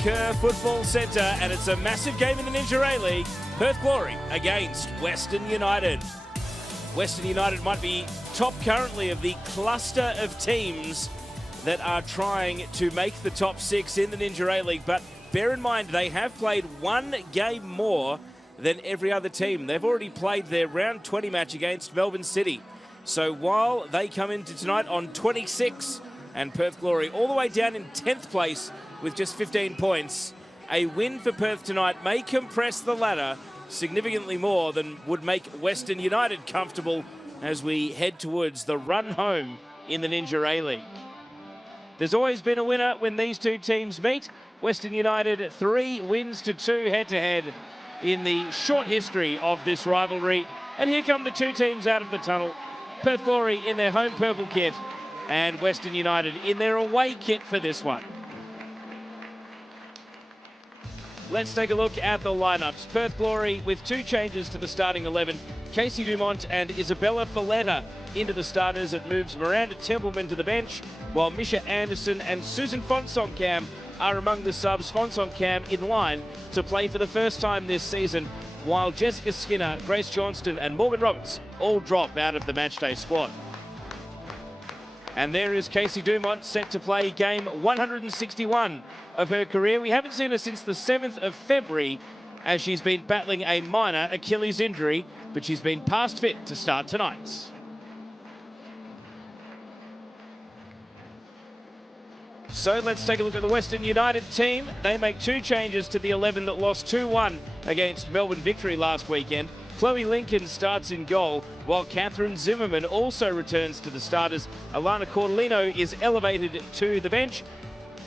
Kerr Football Centre, and it's a massive game in the Ninja A-League. Perth Glory against Western United. Western United might be top currently of the cluster of teams that are trying to make the top six in the Ninja A-League, but bear in mind they have played one game more than every other team. They've already played their round 20 match against Melbourne City. So while they come into tonight on 26 and Perth Glory all the way down in 10th place with just 15 points, a win for Perth tonight may compress the ladder significantly more than would make Western United comfortable as we head towards the run home in the Ninja A-League. There's always been a winner when these two teams meet. Western United 3 wins to 2 head-to-head in the short history of this rivalry. And here come the two teams out of the tunnel. Perth Glory in their home purple kit and Western United in their away kit for this one. Let's take a look at the lineups. Perth Glory with 2 changes to the starting 11. Casey Dumont and Isabella Folletta into the starters. It moves Miranda Templeman to the bench, while Misha Anderson and Susan Fonsoncam are among the subs. Fonsoncam in line to play for the first time this season, while Jessica Skinner, Grace Johnston and Morgan Roberts all drop out of the matchday squad. And there is Casey Dumont set to play game 161 of her career. We haven't seen her since the 7th of February as she's been battling a minor Achilles injury, but she's been past fit to start tonight. So let's take a look at the Western United team. They make 2 changes to the 11 that lost 2-1 against Melbourne Victory last weekend. Chloe Lincoln starts in goal, while Catherine Zimmerman also returns to the starters. Alana Cordolino is elevated to the bench,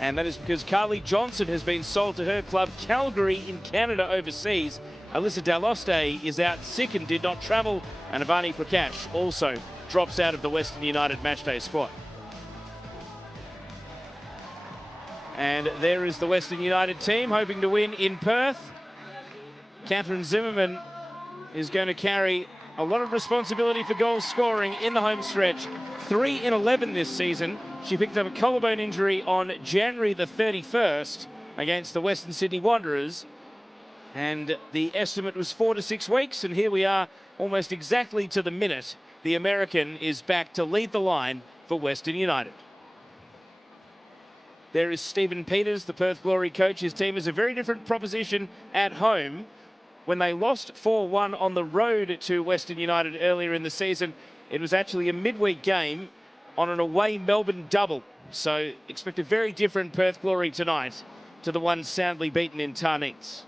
and that is because Carly Johnson has been sold to her club Calgary in Canada overseas. Alyssa Daloste is out sick and did not travel, and Ivani Prakash also drops out of the Western United matchday squad. And there is the Western United team hoping to win in Perth. Catherine Zimmerman is going to carry a lot of responsibility for goal scoring in the home stretch. 3 in 11 this season. She picked up a collarbone injury on January the 31st against the Western Sydney Wanderers. And the estimate was 4 to 6 weeks, and here we are almost exactly to the minute. The American is back to lead the line for Western United. There is Stephen Peters, the Perth Glory coach. His team is a very different proposition at home. When they lost 4-1 on the road to Western United earlier in the season, it was actually a midweek game on an away Melbourne double. So expect a very different Perth Glory tonight to the one soundly beaten in Tarneets.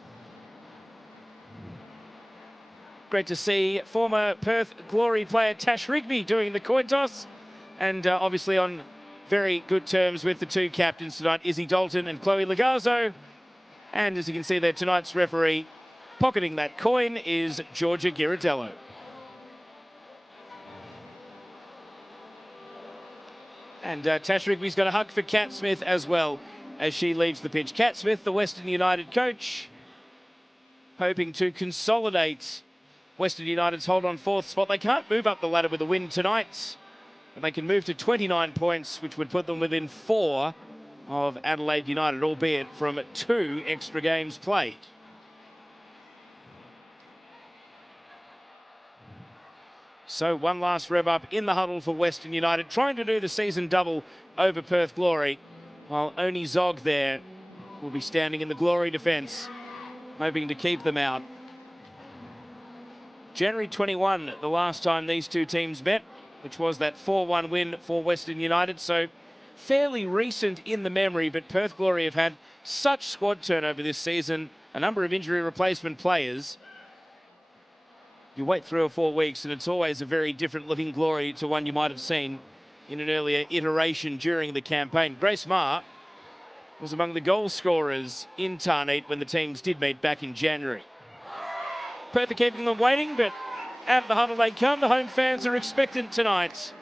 Great to see former Perth Glory player Tash Rigby doing the coin toss, and obviously on very good terms with the 2 captains tonight, Izzy Dalton and Chloe Lagazzo. And as you can see there, tonight's referee pocketing that coin is Georgia Ghirardello. And Tash Rigby's got a hug for Kat Smith as well as she leaves the pitch. Kat Smith, the Western United coach, hoping to consolidate Western United's hold on 4th spot. They can't move up the ladder with a win tonight, but they can move to 29 points, which would put them within 4 of Adelaide United, albeit from 2 extra games played. So one last rev up in the huddle for Western United, trying to do the season double over Perth Glory, while Oni Zog there will be standing in the Glory defence, hoping to keep them out. January 21, the last time these two teams met, which was that 4-1 win for Western United. So fairly recent in the memory, but Perth Glory have had such squad turnover this season, a number of injury replacement players. You wait 3 or 4 weeks and it's always a very different looking Glory to one you might have seen in an earlier iteration during the campaign. Grace Maher was among the goal scorers in Tarneet when the teams did meet back in January. Perth are keeping them waiting, but out of the huddle they come. The home fans are expectant tonight.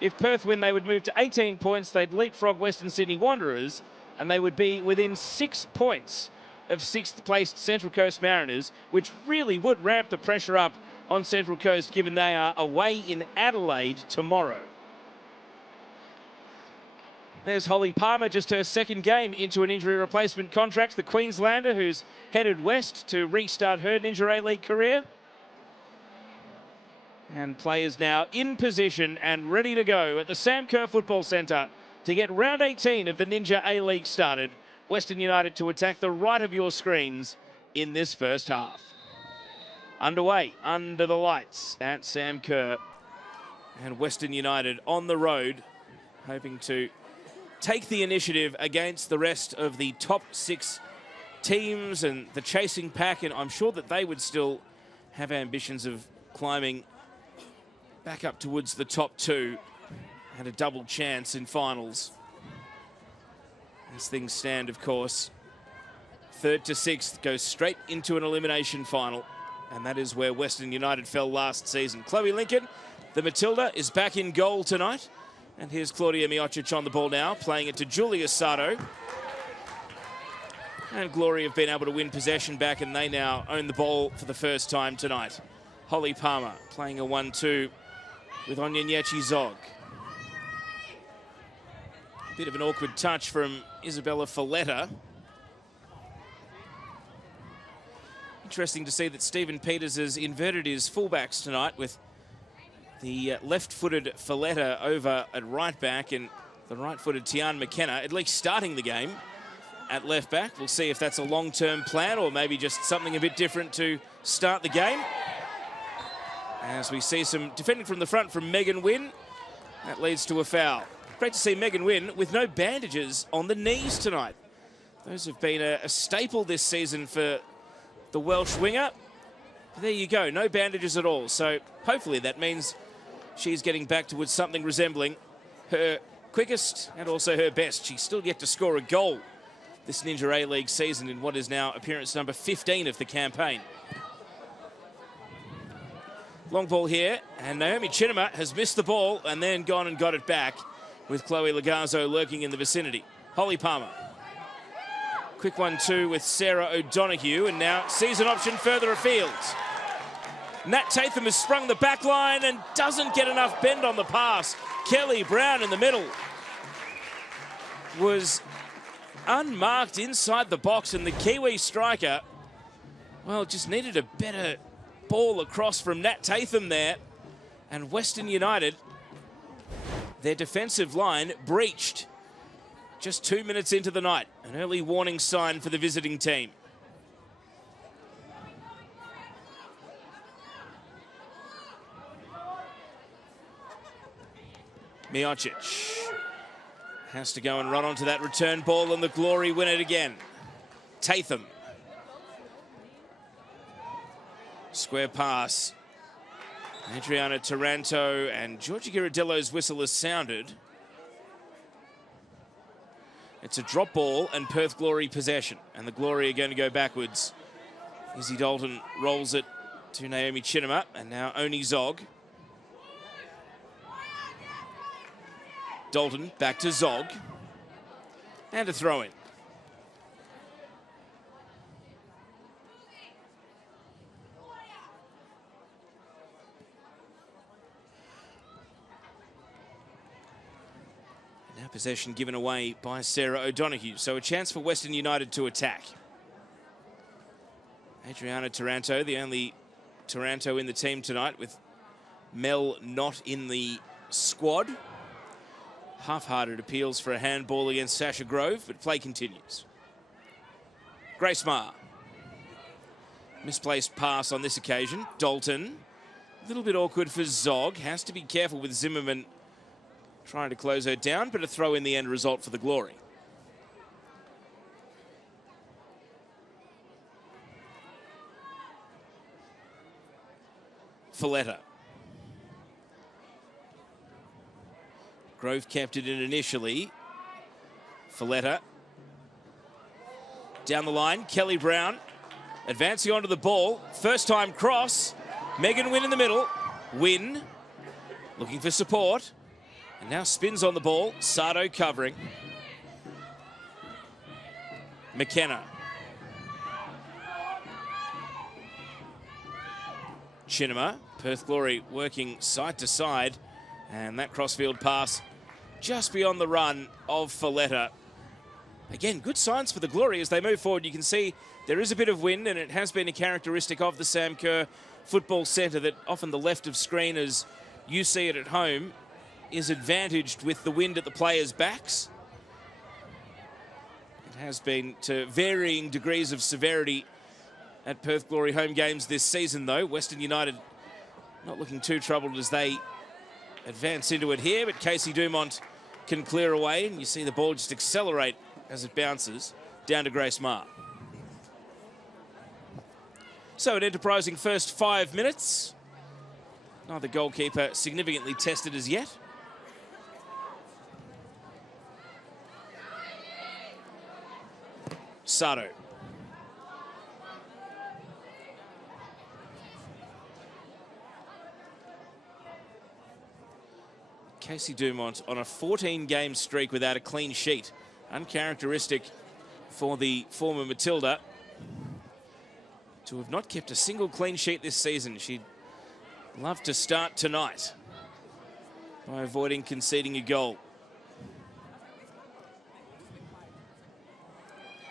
If Perth win, they would move to 18 points. They'd leapfrog Western Sydney Wanderers, and they would be within 6 points of 6th placed Central Coast Mariners, which really would ramp the pressure up on Central Coast, given they are away in Adelaide tomorrow. There's Holly Palmer, just her second game into an injury replacement contract. The Queenslander who's headed west to restart her Ninja A-League career. And players now in position and ready to go at the Sam Kerr Football Centre to get round 18 of the Ninja A-League started. Western United to attack the right of your screens in this first half. Underway, under the lights at Sam Kerr. And Western United on the road, hoping to take the initiative against the rest of the top 6 teams and the chasing pack. And I'm sure that they would still have ambitions of climbing back up towards the top 2 and a double chance in finals. As things stand, of course, 3rd to 6th goes straight into an elimination final. And that is where Western United fell last season. Chloe Lincoln, the Matilda, is back in goal tonight. And here's Claudia Miocic on the ball now, playing it to Julia Sato. And Glory have been able to win possession back, and they now own the ball for the first time tonight. Holly Palmer playing a 1-2 with Onyenyechi Zog. A bit of an awkward touch from Isabella Folletta. Interesting to see that Stephen Peters has inverted his fullbacks tonight with the left-footed Folletta over at right back and the right-footed Tian McKenna at least starting the game at left back. We'll see if that's a long-term plan or maybe just something a bit different to start the game. As we see some defending from the front from Megan Wynn, that leads to a foul. Great to see Megan Wynn with no bandages on the knees tonight. Those have been a staple this season for the Welsh winger. There you go, no bandages at all. So hopefully that means she's getting back towards something resembling her quickest and also her best. She's still yet to score a goal this Ninja A-League season in what is now appearance number 15 of the campaign. Long ball here, and Naomi Chinema has missed the ball and then gone and got it back with Chloe Lagazzo lurking in the vicinity. Holly Palmer. Quick 1-2 with Sarah O'Donoghue, and now sees an option further afield. Nat Tatham has sprung the back line and doesn't get enough bend on the pass. Kelly Brown in the middle was unmarked inside the box, and the Kiwi striker, well, just needed a better ball across from Nat Tatham there. And Western United, their defensive line breached just 2 minutes into the night. An early warning sign for the visiting team. Miocic has to go and run onto that return ball, and the Glory win it again. Tatham. Square pass. Adriana Taranto, and Georgia Girardello's whistle has sounded. It's a drop ball and Perth Glory possession, and the Glory are going to go backwards. Izzy Dalton rolls it to Naomi Chinema, and now Oni Zog. Dalton back to Zog, and a throw-in. Now possession given away by Sarah O'Donoghue, so a chance for Western United to attack. Adriana Taranto, the only Taranto in the team tonight, with Mel not in the squad. Half-hearted appeals for a handball against Sasha Grove, but play continues. Grace Maher. Misplaced pass on this occasion. Dalton. A little bit awkward for Zog. Has to be careful with Zimmerman trying to close her down, but a throw in the end result for the Glory. Folletta. Grove kept it in initially. Folletta. Down the line, Kelly Brown advancing onto the ball. First time cross. Megan Wynn in the middle. Wynn looking for support. And now spins on the ball. Sato covering. McKenna. Chinema. Perth Glory working side to side. And that crossfield pass just beyond the run of Folletta. Again, good signs for the Glory as they move forward. You can see there is a bit of wind, and it has been a characteristic of the Sam Kerr Football Centre that often the left of screen, as you see it at home, is advantaged with the wind at the players' backs. It has been to varying degrees of severity at Perth Glory home games this season, though. Western United not looking too troubled as they advance into it here, but Casey Dumont can clear away, and you see the ball just accelerate as it bounces down to Grace Maher. So an enterprising first 5 minutes. Neither goalkeeper significantly tested as yet. Sato. Casey Dumont on a 14-game streak without a clean sheet. Uncharacteristic for the former Matilda to have not kept a single clean sheet this season. She'd love to start tonight by avoiding conceding a goal.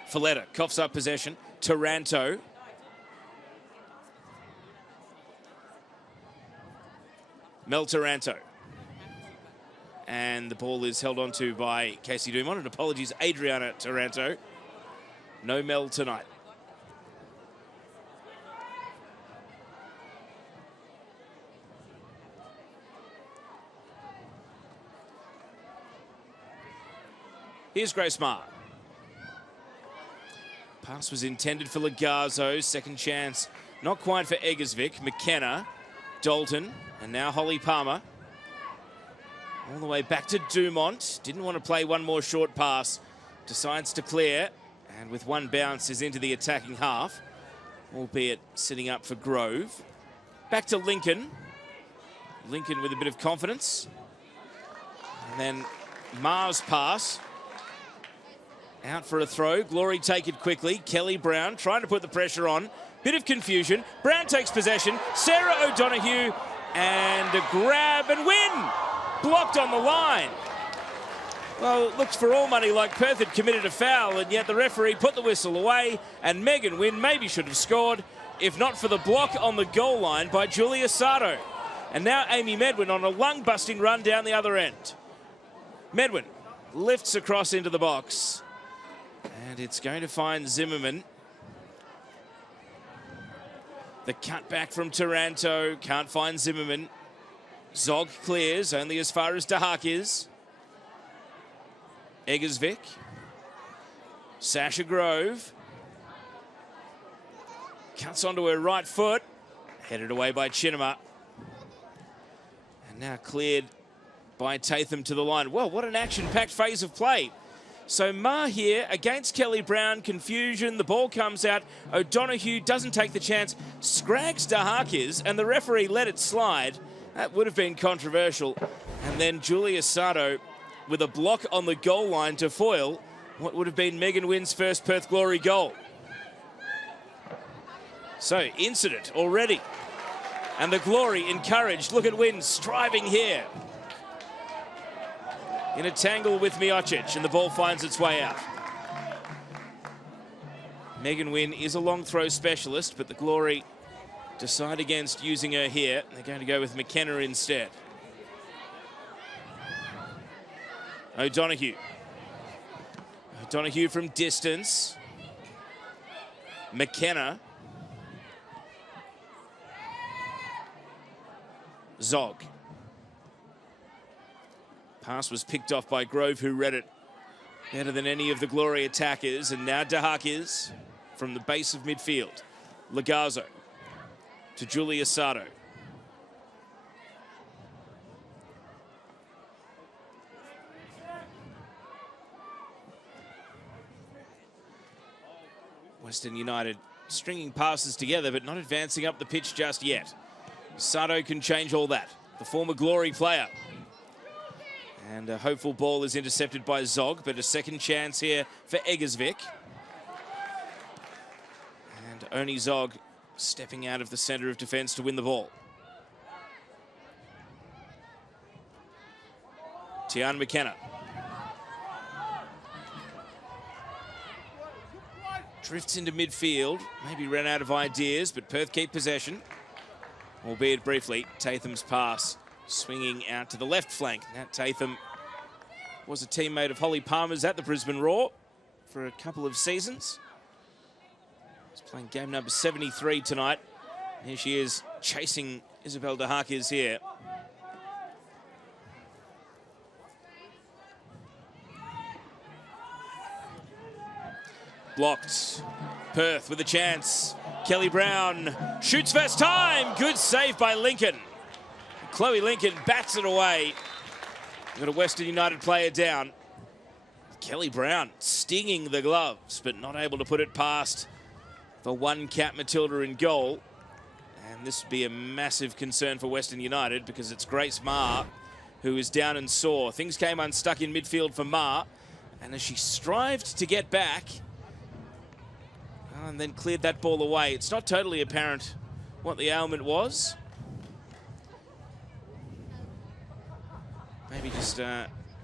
Folletta coughs up possession. Taranto. Mel Taranto. And the ball is held onto by Casey Dumont. And apologies, Adriana Taranto. No Mel tonight. Here's Grace Maher. Pass was intended for Lagazzo. Second chance, not quite for Eggersvik. McKenna, Dalton, and now Holly Palmer. All the way back to Dumont. Didn't want to play one more short pass. Decides to clear. And with one bounce is into the attacking half. Albeit sitting up for Grove. Back to Lincoln. Lincoln with a bit of confidence. And then Maher's pass. Out for a throw. Glory take it quickly. Kelly Brown trying to put the pressure on. Bit of confusion. Brown takes possession. Sarah O'Donoghue. And a grab and win. Blocked on the line. Well, it looked for all money like Perth had committed a foul, and yet the referee put the whistle away, and Megan Wynn maybe should have scored, if not for the block on the goal line by Julia Sato. And now Amy Medwin on a lung-busting run down the other end. Medwin lifts across into the box, and it's going to find Zimmerman. The cutback from Taranto, can't find Zimmerman. Zog clears, only as far as Dahak is. Eggersvik. Sasha Grove. Cuts onto her right foot. Headed away by Chinema. And now cleared by Tatham to the line. Well, what an action-packed phase of play. So Maher here against Kelly Brown. Confusion. The ball comes out. O'Donoghue doesn't take the chance. Scrags Dahakis, and the referee let it slide. That would have been controversial. And then Julia Sato with a block on the goal line to foil what would have been Megan Wynn's first Perth Glory goal. So, incident already. And the Glory encouraged. Look at Wynn striving here. In a tangle with Miocic, and the ball finds its way out. Megan Wynn is a long throw specialist, but the Glory decide against using her here. They're going to go with McKenna instead. O'Donoghue. O'Donoghue from distance. McKenna. Zog. Pass was picked off by Grove, who read it better than any of the Glory attackers. And now Dahak is from the base of midfield. Lagazzo to Julia Sato. Western United stringing passes together, but not advancing up the pitch just yet. Sato can change all that. The former Glory player. And a hopeful ball is intercepted by Zog, but a second chance here for Eggersvik. And only Zog stepping out of the centre of defence to win the ball. Tiana McKenna. Drifts into midfield, maybe ran out of ideas, but Perth keep possession, albeit briefly. Tatham's pass swinging out to the left flank. Nat Tatham was a teammate of Holly Palmer's at the Brisbane Roar for a couple of seasons. He's playing game number 73 tonight. Here she is chasing Isabel De Haakis here. Blocked. Perth with a chance. Kelly Brown shoots first time. Good save by Lincoln. Chloe Lincoln bats it away. We've got a Western United player down. Kelly Brown stinging the gloves, but not able to put it past the one Cat Matilda in goal. And this would be a massive concern for Western United because it's Grace Maher who is down and sore. Things came unstuck in midfield for Maher, and as she strived to get back, and then cleared that ball away. It's not totally apparent what the ailment was. Maybe just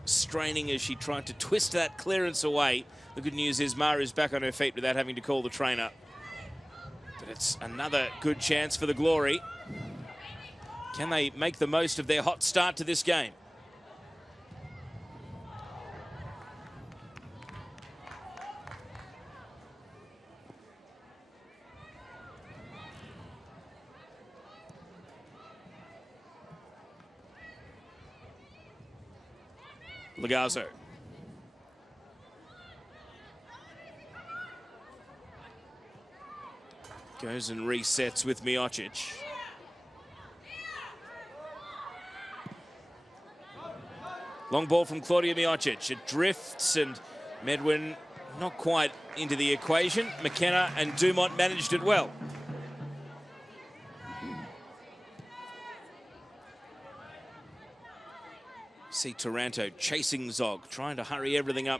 straining as she tried to twist that clearance away. The good news is Maher is back on her feet without having to call the trainer. But it's another good chance for the Glory. Can they make the most of their hot start to this game? Lagazzo. Goes and resets with Miocic. Long ball from Claudia Miocic. It drifts and Medwin not quite into the equation. McKenna and Dumont managed it well. See Taranto chasing Zog, trying to hurry everything up.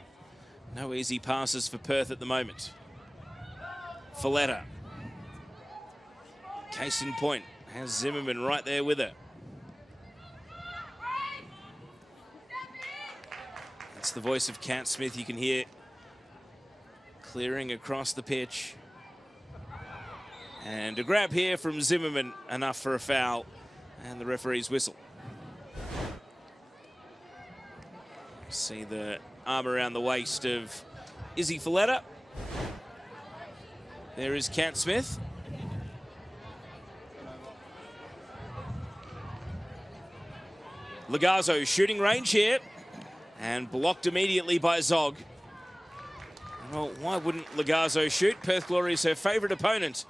No easy passes for Perth at the moment. Folletta. Case in point, has Zimmerman right there with her. That's the voice of Cat Smith you can hear clearing across the pitch. And a grab here from Zimmerman, enough for a foul, and the referee's whistle. See the arm around the waist of Izzy Folletta. There is Cat Smith. Lagazzo shooting range here and blocked immediately by Zog. Well, why wouldn't Lagazzo shoot? Perth Glory is her favourite opponent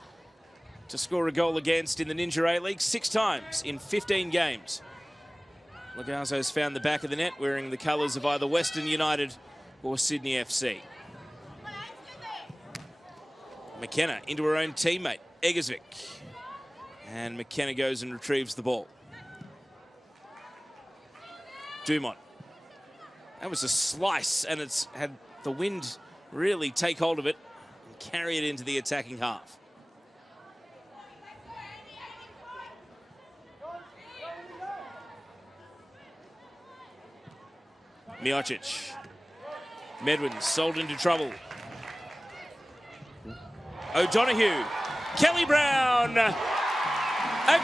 to score a goal against in the Ninja A-League 6 times in 15 games. Lagazzo's found the back of the net wearing the colours of either Western United or Sydney FC. McKenna into her own teammate, Egersvik. And McKenna goes and retrieves the ball. Dumont. That was a slice, and it's had the wind really take hold of it and carry it into the attacking half. Miocic. Medwin sold into trouble. O'Donoghue. Kelly Brown. A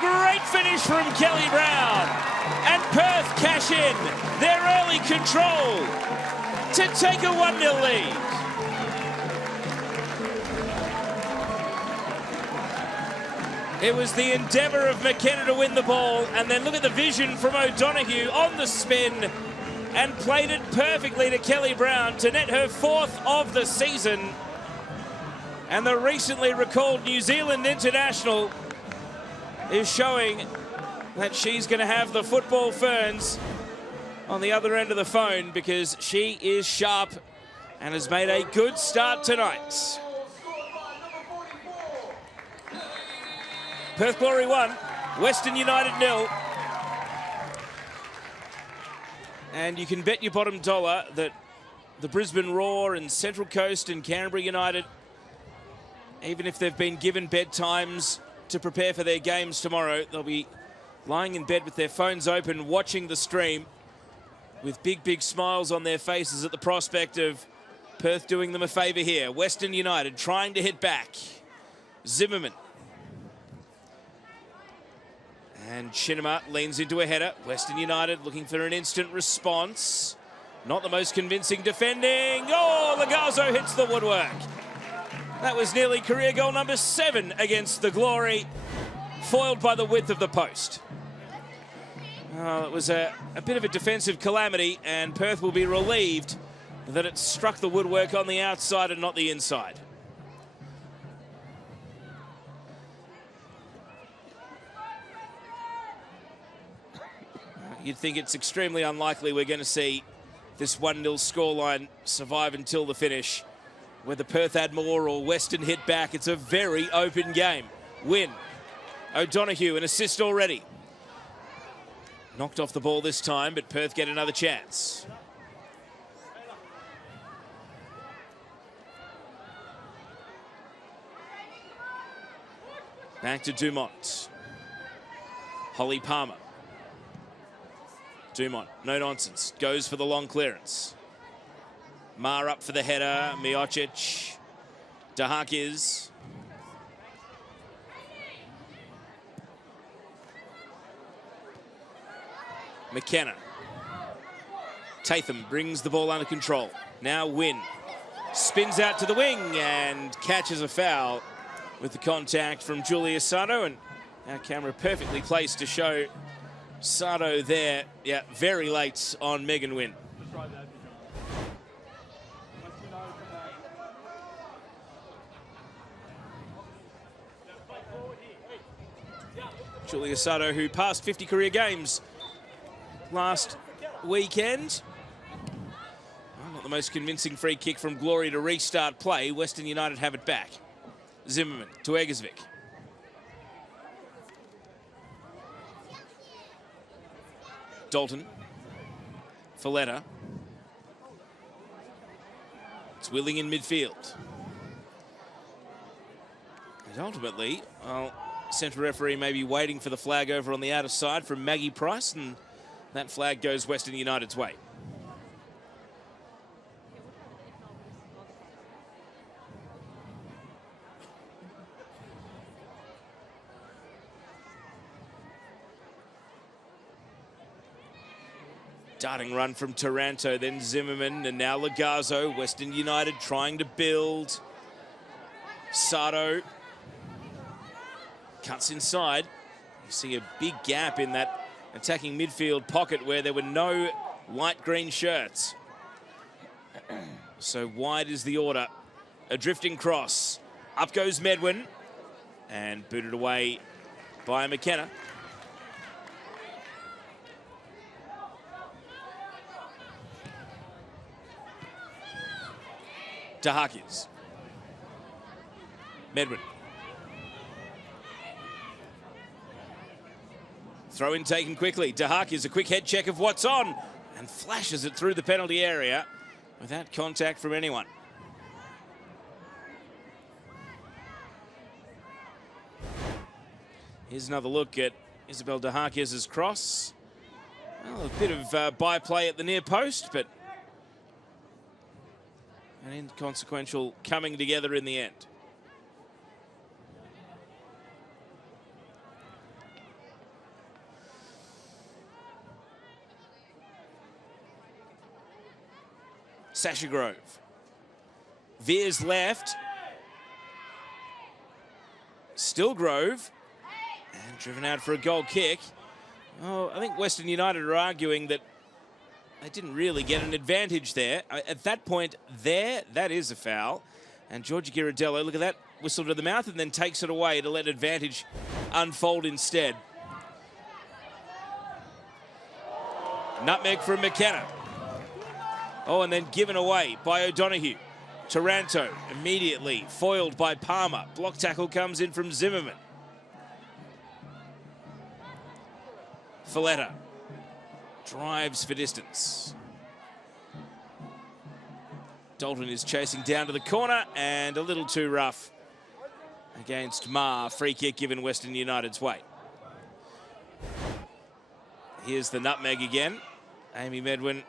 great finish from Kelly Brown. And Perth cash in their early control to take a 1-0 lead. It was the endeavour of McKenna to win the ball, and then look at the vision from O'Donoghue on the spin, and played it perfectly to Kelly Brown to net her 4th of the season. And the recently recalled New Zealand international is showing that she's going to have the football ferns on the other end of the phone because she is sharp and has made a good start tonight. Perth Glory 1, Western United 0. And you can bet your bottom dollar that the Brisbane Roar and Central Coast and Canberra United, even if they've been given bedtimes to prepare for their games tomorrow, they'll be lying in bed with their phones open, watching the stream with big, big smiles on their faces at the prospect of Perth doing them a favour here. Western United trying to hit back. Zimmerman. And Chinema leans into a header. Western United looking for an instant response. Not the most convincing defending. Oh, Lagazo hits the woodwork. That was nearly career goal number 7 against the Glory. Foiled by the width of the post. Oh, it was a bit of a defensive calamity, and Perth will be relieved that it struck the woodwork on the outside and not the inside. You'd think it's extremely unlikely we're going to see this 1-0 scoreline survive until the finish. Whether Perth had more or Western hit back, it's a very open game. Win. O'Donoghue, an assist already. Knocked off the ball this time, but Perth get another chance. Back to Dumont. Holly Palmer. Dumont, no nonsense, goes for the long clearance. Mar up for the header, Miocic, Dahakis. McKenna. Tatham brings the ball under control. Now Wynn spins out to the wing and catches a foul with the contact from Julia Sato, and our camera perfectly placed to show Sato there, yeah, very late on Megan Wynn. Julia Sato, who passed 50 career games last weekend. Well, not the most convincing free kick from Glory to restart play. Western United have it back. Zimmerman to Egersvik. Dalton. Folletta. It's Willing in midfield. And ultimately, well, centre referee may be waiting for the flag over on the outer side from Maggie Price, and that flag goes Western United's way. Darting run from Taranto, then Zimmerman, and now Lagazo. Western United trying to build. Sato cuts inside. You see a big gap in that attacking midfield pocket where there were no light green shirts. So wide is the order. A drifting cross. Up goes Medwin. And booted away by McKenna. Dahakis. Medwin. Throw in taken quickly. Dahakis, a quick head check of what's on and flashes it through the penalty area without contact from anyone. Here's another look at Isabel Dahakis' cross. Well, a bit of byplay at the near post, but an inconsequential coming together in the end. Sasha Grove. Veers left. Still Grove. And driven out for a goal kick. Oh, I think Western United are arguing that they didn't really get an advantage there. At that point there, that is a foul. And Georgia Ghirardello, look at that, whistle to the mouth and then takes it away to let advantage unfold instead. Nutmeg from McKenna. Oh, and then given away by O'Donoghue. Taranto immediately foiled by Palmer. Block tackle comes in from Zimmerman. Folletta drives for distance. Dalton is chasing down to the corner and a little too rough against Ma. Free kick given Western United's way. Here's the nutmeg again. Amy Medwin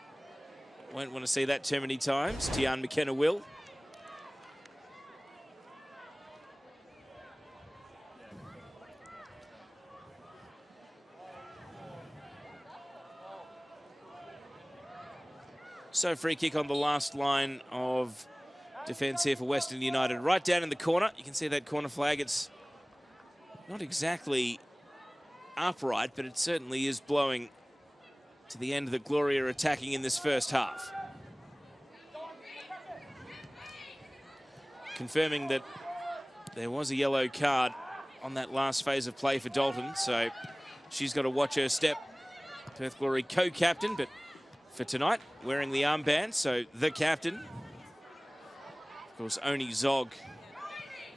won't want to see that too many times. Tian McKenna will. So free kick on the last line of defence here for Western United. Right down in the corner. You can see that corner flag. It's not exactly upright, but it certainly is blowing to the end that Glory are attacking in this first half. Confirming that there was a yellow card on that last phase of play for Dalton, so she's got to watch her step. Perth Glory co-captain, but for tonight, wearing the armband, so the captain. Of course, Oni Zog,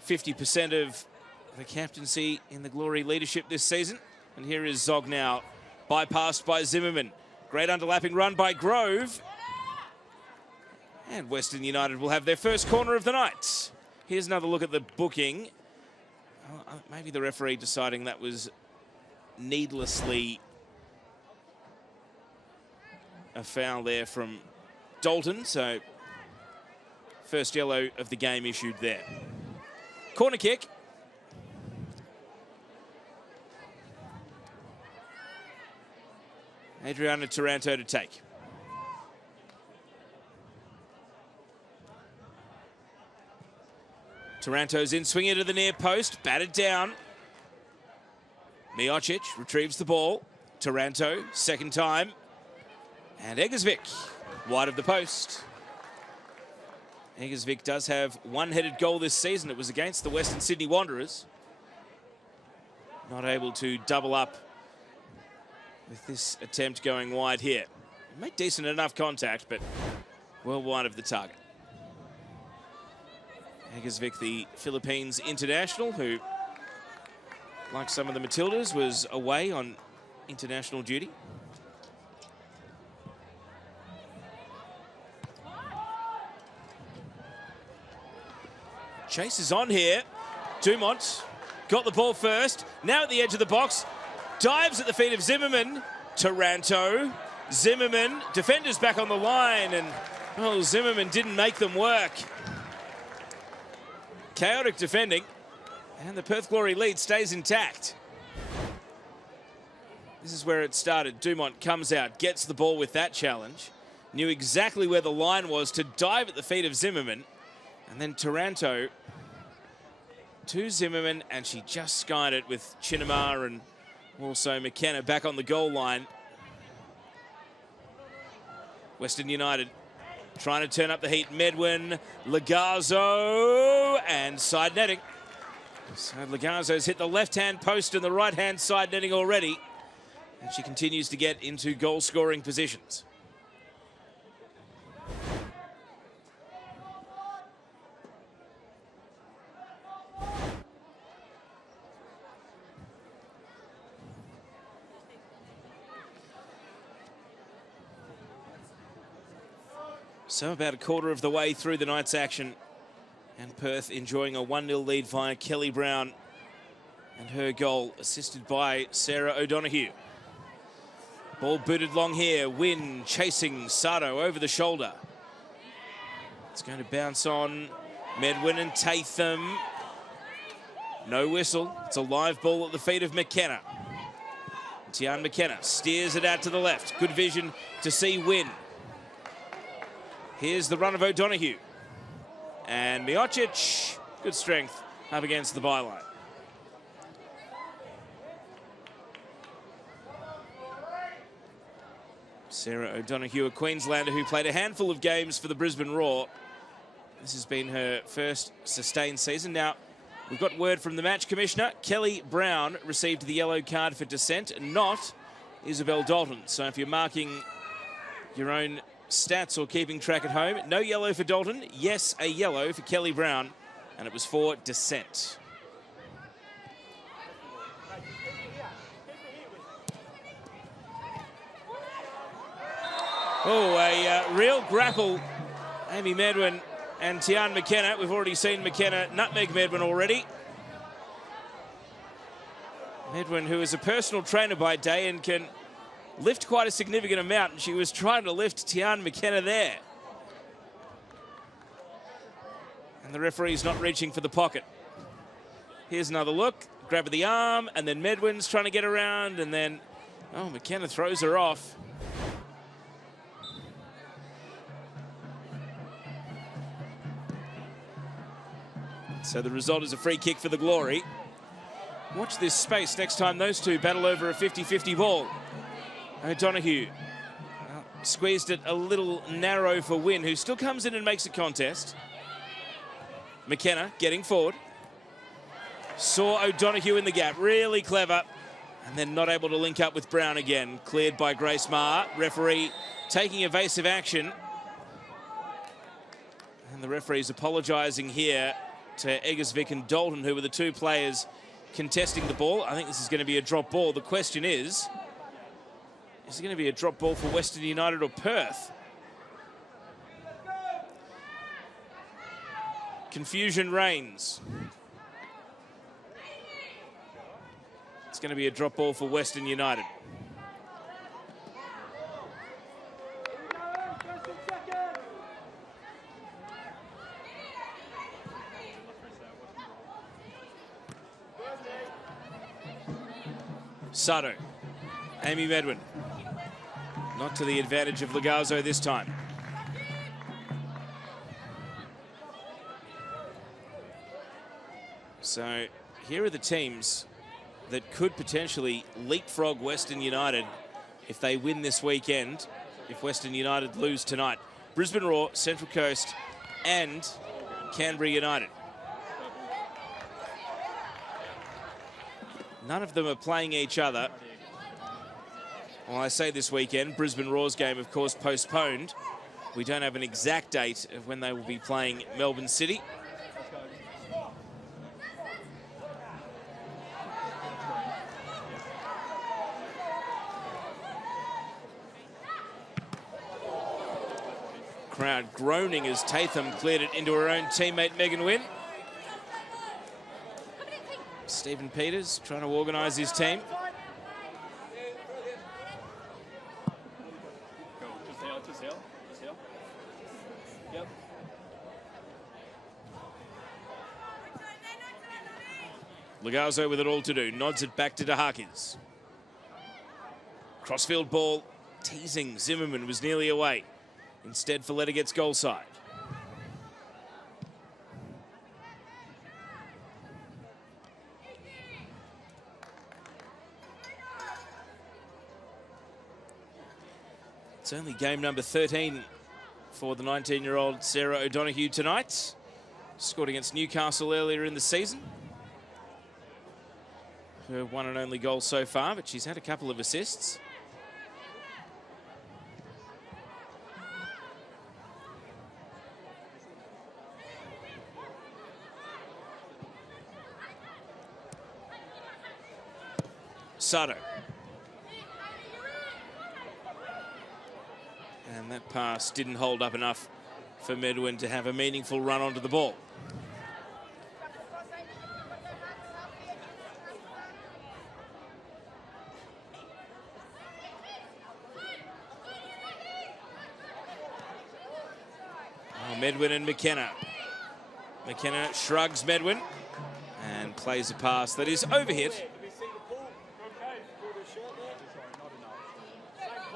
50% of the captaincy in the Glory leadership this season. And here is Zog now, bypassed by Zimmerman. Great underlapping run by Grove. And Western United will have their first corner of the night. Here's another look at the booking. Maybe the referee deciding that was needlessly a foul there from Dalton, so first yellow of the game issued there. Corner kick. Adriana Taranto to take. Taranto's in, swinging to the near post, batted down. Miocic retrieves the ball. Taranto, second time. And Eggersvik, wide of the post. Eggersvik does have one-headed goal this season. It was against the Western Sydney Wanderers. Not able to double up with this attempt going wide here. Made decent enough contact, but well wide of the target. Eggersvik, the Philippines international, who, like some of the Matildas, was away on international duty. Chase is on here. Dumont got the ball first. Now at the edge of the box. Dives at the feet of Zimmerman. Taranto. Zimmerman. Defenders back on the line. And, oh, Zimmerman didn't make them work. Chaotic defending. And the Perth Glory lead stays intact. This is where it started. Dumont comes out, gets the ball with that challenge. Knew exactly where the line was to dive at the feet of Zimmerman. And then Taranto to Zimmerman, and she just skied it with Chinamar and also McKenna back on the goal line. Western United trying to turn up the heat. Medwin, Legarzo, and side netting. So Legarzo's hit the left-hand post and the right-hand side netting already. And she continues to get into goal-scoring positions. So about a quarter of the way through the night's action, and Perth enjoying a 1-0 lead via Kelly Brown and her goal assisted by Sarah O'Donoghue. Ball booted long here. Wynn chasing Sato over the shoulder. It's going to bounce on Medwin and Tatham. No whistle. It's a live ball at the feet of McKenna. Tian McKenna steers it out to the left. Good vision to see Wynn. Here's the run of O'Donoghue. And Miocic, good strength up against the byline. Sarah O'Donoghue, a Queenslander who played a handful of games for the Brisbane Roar. This has been her first sustained season. Now, we've got word from the match commissioner. Kelly Brown received the yellow card for dissent, not Isabel Dalton. So if you're marking your own stats or keeping track at home, no yellow for Dalton, yes, a yellow for Kelly Brown, and it was for dissent. Oh, a real grapple. Amy Medwin and Tian McKenna. We've already seen McKenna nutmeg Medwin already. Medwin, who is a personal trainer by day and can lift quite a significant amount, and she was trying to lift Tian McKenna there. And the referee's not reaching for the pocket. Here's another look, grab of the arm, and then Medwin's trying to get around, and then, oh, McKenna throws her off. So the result is a free kick for the Glory. Watch this space next time those two battle over a 50-50 ball. O'Donoghue squeezed it a little narrow for Wynn, who still comes in and makes a contest. McKenna getting forward. Saw O'Donoghue in the gap, really clever. And then not able to link up with Brown again. Cleared by Grace Maher. Referee taking evasive action. And the referee's apologising here to Eggersvik and Dalton, who were the two players contesting the ball. I think this is going to be a drop ball. The question is it going to be a drop ball for Western United or Perth? Confusion reigns. It's going to be a drop ball for Western United. Sato, Amy Medwin. Not to the advantage of Lagazzo this time. So here are the teams that could potentially leapfrog Western United if they win this weekend, if Western United lose tonight. Brisbane Roar, Central Coast, and Canberra United. None of them are playing each other. Well, I say this weekend, Brisbane Roar's game, of course, postponed. We don't have an exact date of when they will be playing Melbourne City. Crowd groaning as Tatham cleared it into her own teammate Megan Wynn. Stephen Peters trying to organise his team. Lagazzo with it all to do. Nods it back to DeHakis. Crossfield ball teasing. Zimmerman was nearly away. Instead, Folletta gets goal side. It's only game number 13 for the 19-year-old Sarah O'Donoghue tonight. Scored against Newcastle earlier in the season. Her one and only goal so far, but she's had a couple of assists. Sato. And that pass didn't hold up enough for Medwin to have a meaningful run onto the ball. Medwin and McKenna. McKenna shrugs Medwin and plays a pass that is overhit.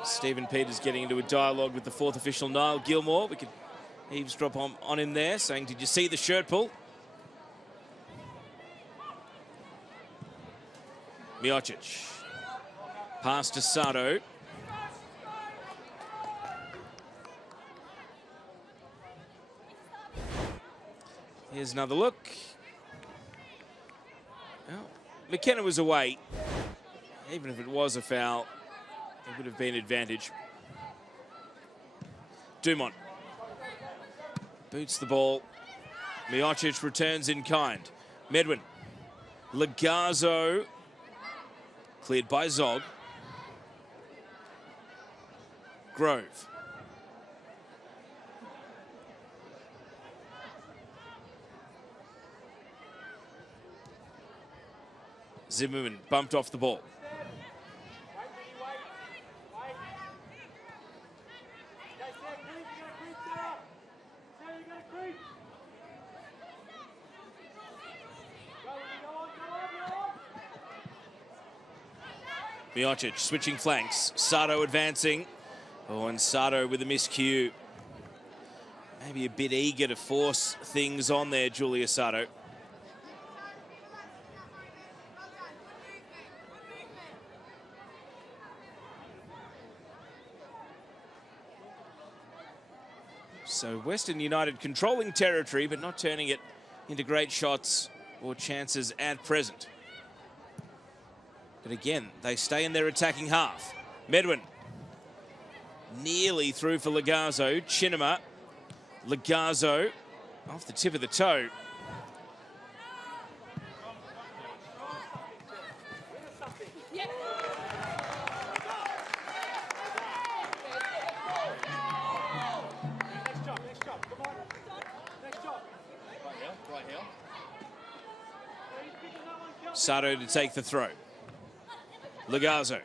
Stephen Peters getting into a dialogue with the fourth official, Niall Gilmore. We could eavesdrop on him there, saying, did you see the shirt pull? Miocic. Pass to Sato. Here's another look. Well, McKenna was away. Even if it was a foul, it would have been advantage. Dumont boots the ball. Miocic returns in kind. Medwin. Lagazzo. Cleared by Zog. Grove. Zimmerman bumped off the ball. Miocic switching flanks. Sato advancing. Oh, and Sato with a miscue. Maybe a bit eager to force things on there, Julia Sato. So Western United controlling territory, but not turning it into great shots or chances at present. But again, they stay in their attacking half. Medwin nearly through for Lagazzo. Chinema. Lagazzo off the tip of the toe. Sato to take the throw. Lagazzo.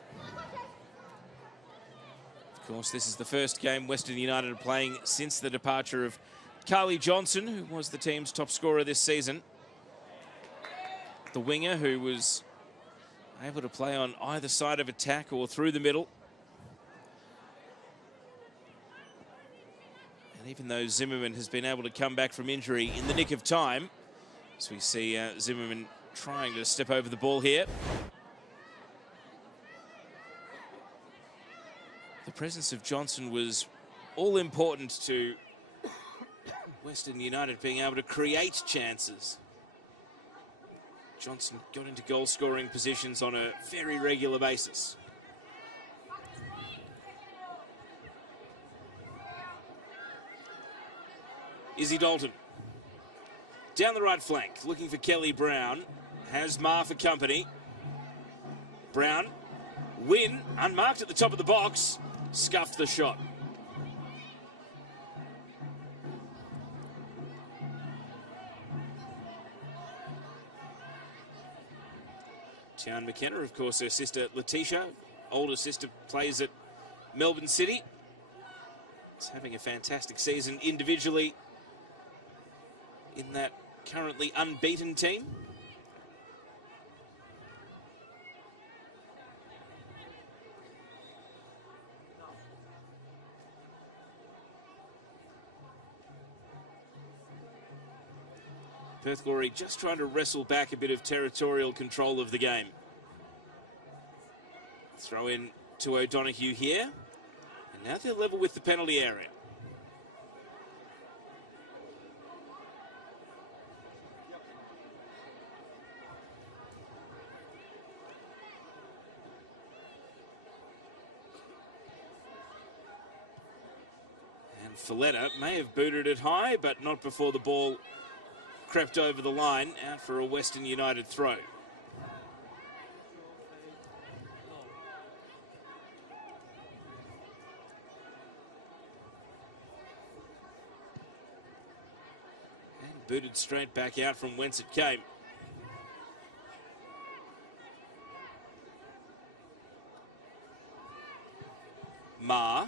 Of course, this is the first game Western United are playing since the departure of Carly Johnson, who was the team's top scorer this season. The winger who was able to play on either side of attack or through the middle. And even though Zimmerman has been able to come back from injury in the nick of time, as we see Zimmerman trying to step over the ball here. The presence of Johnson was all important to Western United being able to create chances. Johnson got into goal scoring positions on a very regular basis. Izzy Dalton. Down the right flank, looking for Kelly Brown. Has Ma for company. Brown. Win, unmarked at the top of the box. Scuffed the shot. Tian McKenna, of course, her sister Letitia. Older sister plays at Melbourne City. Is having a fantastic season individually in that currently unbeaten team. Perth Glory just trying to wrestle back a bit of territorial control of the game. Throw in to O'Donoghue here. And now they're level with the penalty area. And Folletta may have booted it high, but not before the ball crept over the line, out for a Western United throw. And booted straight back out from whence it came. Ma.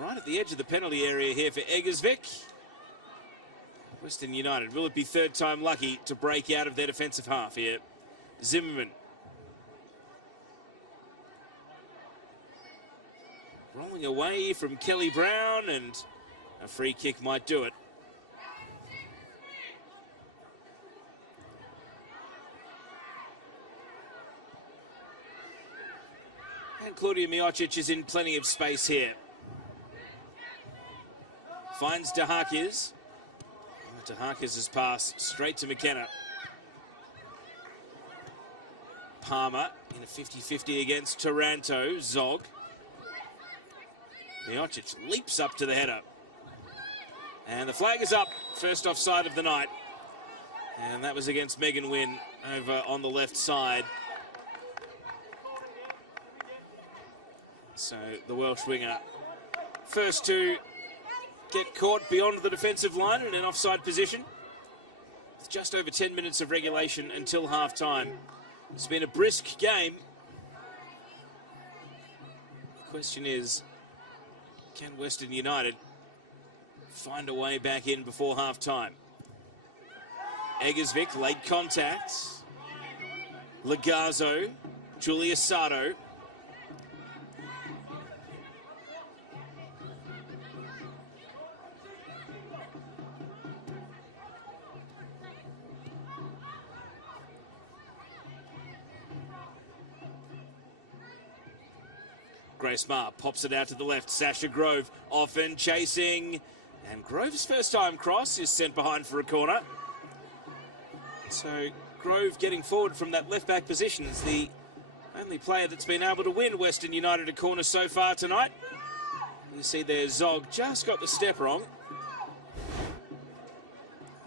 Right at the edge of the penalty area here for Eggersvik. Western United, will it be third time lucky to break out of their defensive half here? Zimmerman. Rolling away from Kelly Brown, and a free kick might do it. And Claudia Miocic is in plenty of space here. Finds DeHakis. DeHakis' pass straight to McKenna. Palmer in a 50-50 against Taranto. Zog. Miocic leaps up to the header. And the flag is up. First offside of the night. And that was against Megan Wynn over on the left side. So the Welsh winger, first to get caught beyond the defensive line in an offside position. With just over 10 minutes of regulation until half-time. It's been a brisk game. The question is, can Western United find a way back in before half-time? Eggersvik, late contact. Legazzo, Julia Sato. Grace Marr pops it out to the left. Sasha Grove often chasing. And Grove's first time cross is sent behind for a corner. So Grove getting forward from that left back position is the only player that's been able to win Western United a corner so far tonight. You see there Zog just got the step wrong.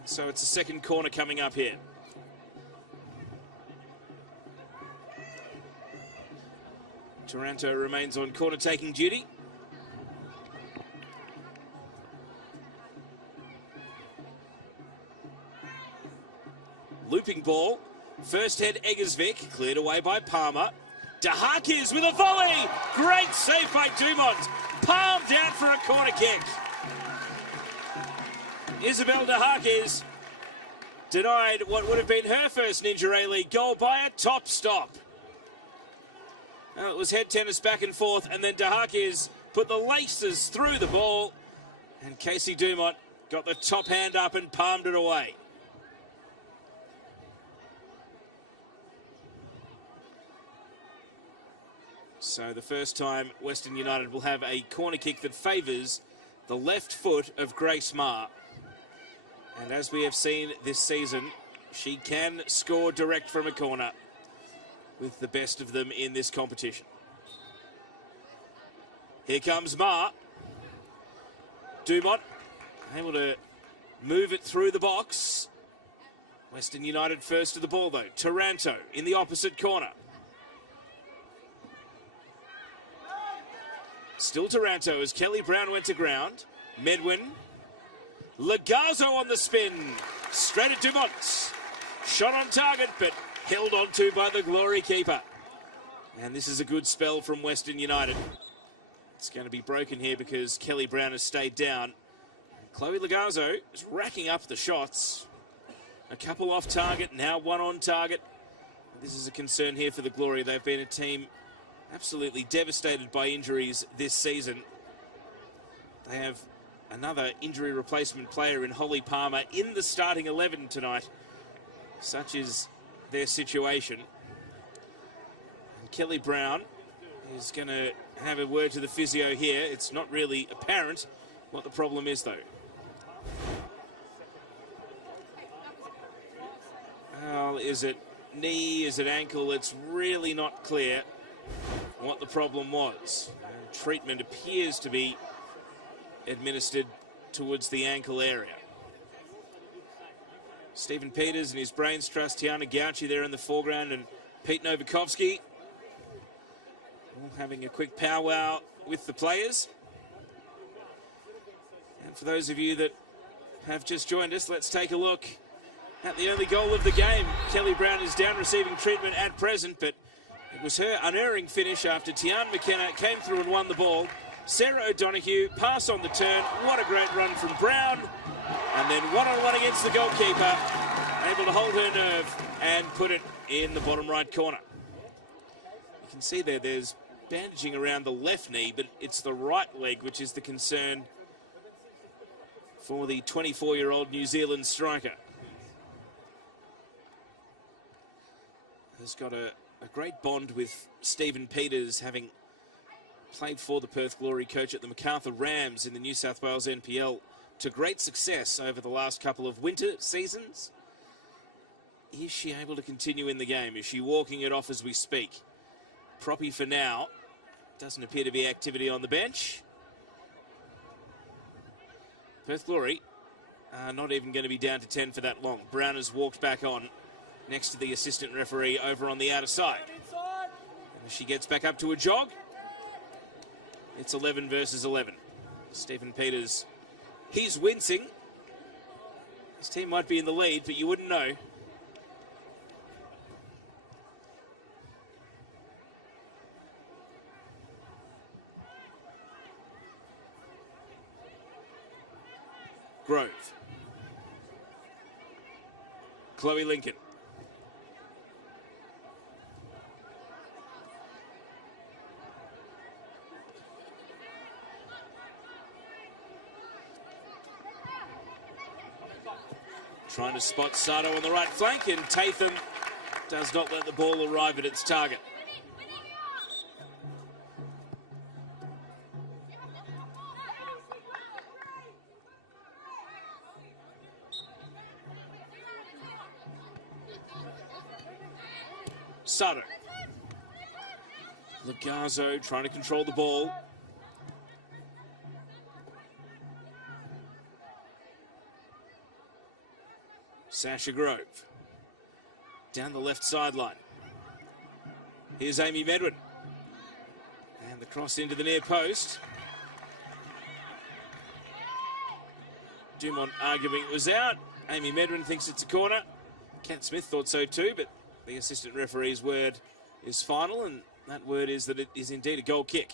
So it's a second corner coming up here. Taranto remains on corner taking duty. Looping ball. First head Eggersvik, cleared away by Palmer. Dahakis with a volley. Great save by Dumont. Palmed down for a corner kick. Isabel Dahakis denied what would have been her first Ninja A-League goal by a top stop. Well, it was head tennis back and forth, and then Dahakis put the laces through the ball, and Casey Dumont got the top hand up and palmed it away. So the first time Western United will have a corner kick that favours the left foot of Grace Marr. And as we have seen this season, she can score direct from a corner with the best of them in this competition. Here comes Marr. Dumont able to move it through the box. Western United first to the ball though. Taranto in the opposite corner. Still Taranto as Kelly Brown went to ground. Medwin. Legazzo on the spin. Straight at Dumont. Shot on target, but held onto by the Glory keeper. And this is a good spell from Western United. It's going to be broken here because Kelly Brown has stayed down. Chloe Legazzo is racking up the shots. A couple off target, now one on target. This is a concern here for the Glory. They've been a team absolutely devastated by injuries this season. They have another injury replacement player in Holly Palmer in the starting 11 tonight. Such is their situation. And Kelly Brown is going to have a word to the physio here. It's not really apparent what the problem is, though. Well, is it knee? Is it ankle? It's really not clear what the problem was. Treatment appears to be administered towards the ankle area. Stephen Peters and his brains trust, Tiana Gauci there in the foreground, and Pete Novakovsky all having a quick powwow with the players. And for those of you that have just joined us, let's take a look at the only goal of the game. Kelly Brown is down receiving treatment at present, but it was her unerring finish after Tiana McKenna came through and won the ball. Sarah O'Donoghue, pass on the turn. What a great run from Brown. And then one-on-one against the goalkeeper. Able to hold her nerve and put it in the bottom right corner. You can see there's bandaging around the left knee, but it's the right leg which is the concern for the 24-year-old New Zealand striker. Has got a great bond with Stephen Peters, having played for the Perth Glory, coach at the MacArthur Rams in the New South Wales NPL to great success over the last couple of winter seasons. Is she able to continue in the game? Is she walking it off as we speak? Proppy for now. Doesn't appear to be activity on the bench. Perth Glory are not even going to be down to 10 for that long. Brown has walked back on next to the assistant referee over on the outer side. And she gets back up to a jog. It's 11 versus 11. Stephen Peters, he's wincing. His team might be in the lead, but you wouldn't know. Grove. Chloe Lincoln. trying to spot Sato on the right flank, and Tatham does not let the ball arrive at its target. Sato. Lugazzo trying to control the ball. Sasha Grove. Down the left sideline. Here's Amy Medwin. And the cross into the near post. Dumont arguing it was out. Amy Medwin thinks it's a corner. Kat Smith thought so too, but the assistant referee's word is final, and that word is that it is indeed a goal kick.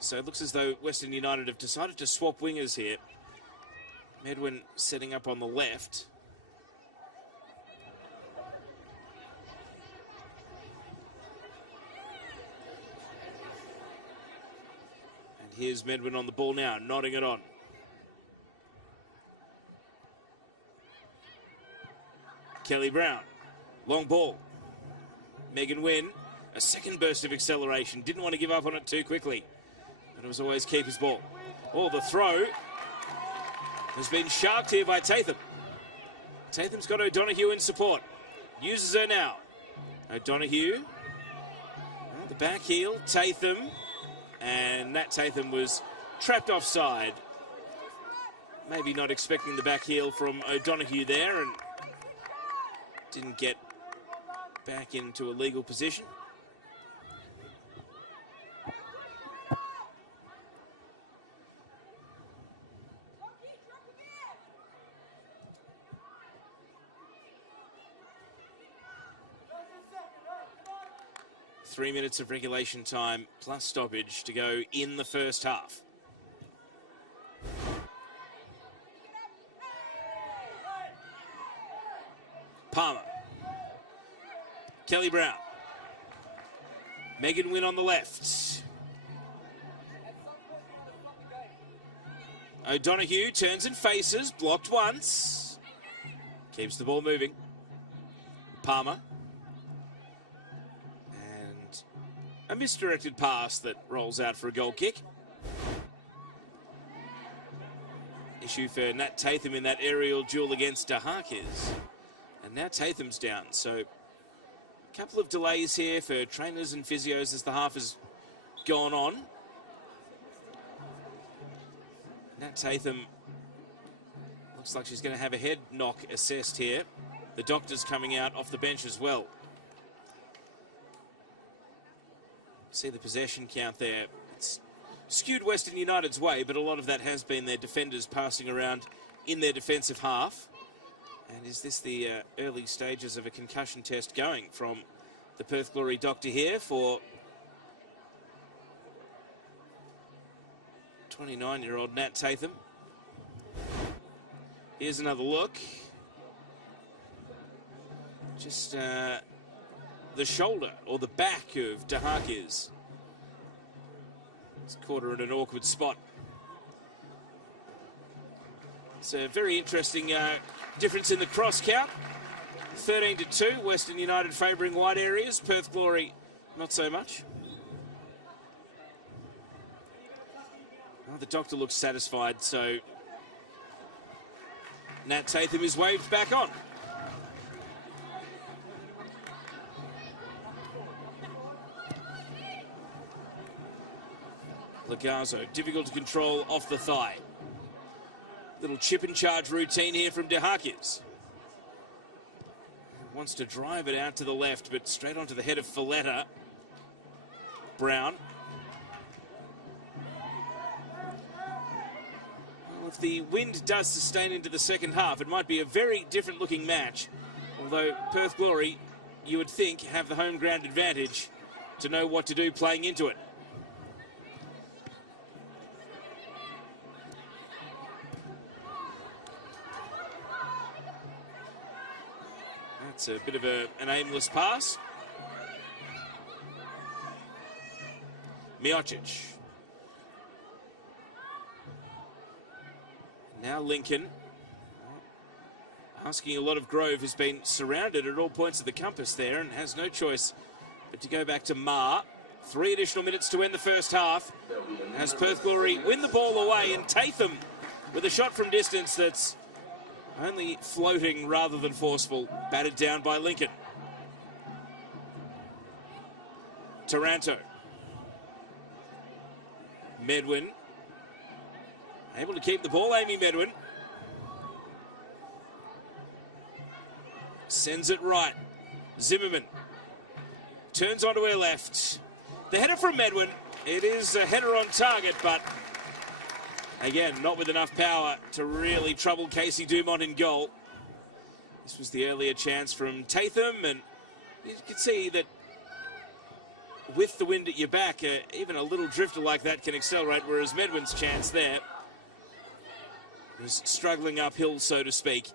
So it looks as though Western United have decided to swap wingers here. Medwin setting up on the left. And here's Medwin on the ball now, nodding it on. Kelly Brown, long ball. Megan Wynn, a second burst of acceleration. Didn't want to give up on it too quickly. But it was always keeper's ball. Oh, the throw has been sharked here by Tatham. Tatham's got O'Donoghue in support. Uses her now. O'Donoghue. Oh, the back heel, Tatham. And Nat Tatham was trapped offside. Maybe not expecting the back heel from O'Donoghue there, and didn't get back into a legal position. Three minutes of regulation time plus stoppage to go in the first half. Palmer. Kelly Brown. Megan Wynn on the left. O'Donoghue turns and faces, blocked once. Keeps the ball moving. Palmer. And a misdirected pass that rolls out for a goal kick. Issue for Nat Tatham in that aerial duel against DeHarkis. And now Tatham's down, so a couple of delays here for trainers and physios as the half has gone on. Nat Tatham looks like she's going to have a head knock assessed here. The doctor's coming out off the bench as well. See the possession count there. It's skewed Western United's way, but a lot of that has been their defenders passing around in their defensive half. And is this the early stages of a concussion test going from the Perth Glory doctor here for 29-year-old Nat Tatham? Here's another look. Just the shoulder or the back of DeHarkis. It's caught her in an awkward spot. It's a very interesting difference in the cross count. 13-2, Western United favouring wide areas. Perth Glory, not so much. Well, the doctor looks satisfied, so Nat Tatham is waved back on. Lugazzo, difficult to control off the thigh. Little chip and charge routine here from DeHarkis. Wants to drive it out to the left, but straight onto the head of Folletta. Brown. Well, if the wind does sustain into the second half, it might be a very different looking match. Although Perth Glory, you would think, have the home ground advantage to know what to do playing into it. It's a bit of an aimless pass. Miocic. Now Lincoln. Asking a lot of Grove, has been surrounded at all points of the compass there and has no choice but to go back to Ma. 3 additional minutes to end the first half as Perth Glory win the ball away, and Tatham with a shot from distance that's only floating rather than forceful, batted down by Lincoln. Taranto. Medwin. Able to keep the ball, Amy Medwin. Sends it right. Zimmerman. Turns onto her left. The header from Medwin. It is a header on target, but again, not with enough power to really trouble Casey Dumont in goal. This was the earlier chance from Tatham, and you can see that with the wind at your back, even a little drifter like that can accelerate, whereas Medwin's chance there was struggling uphill, so to speak,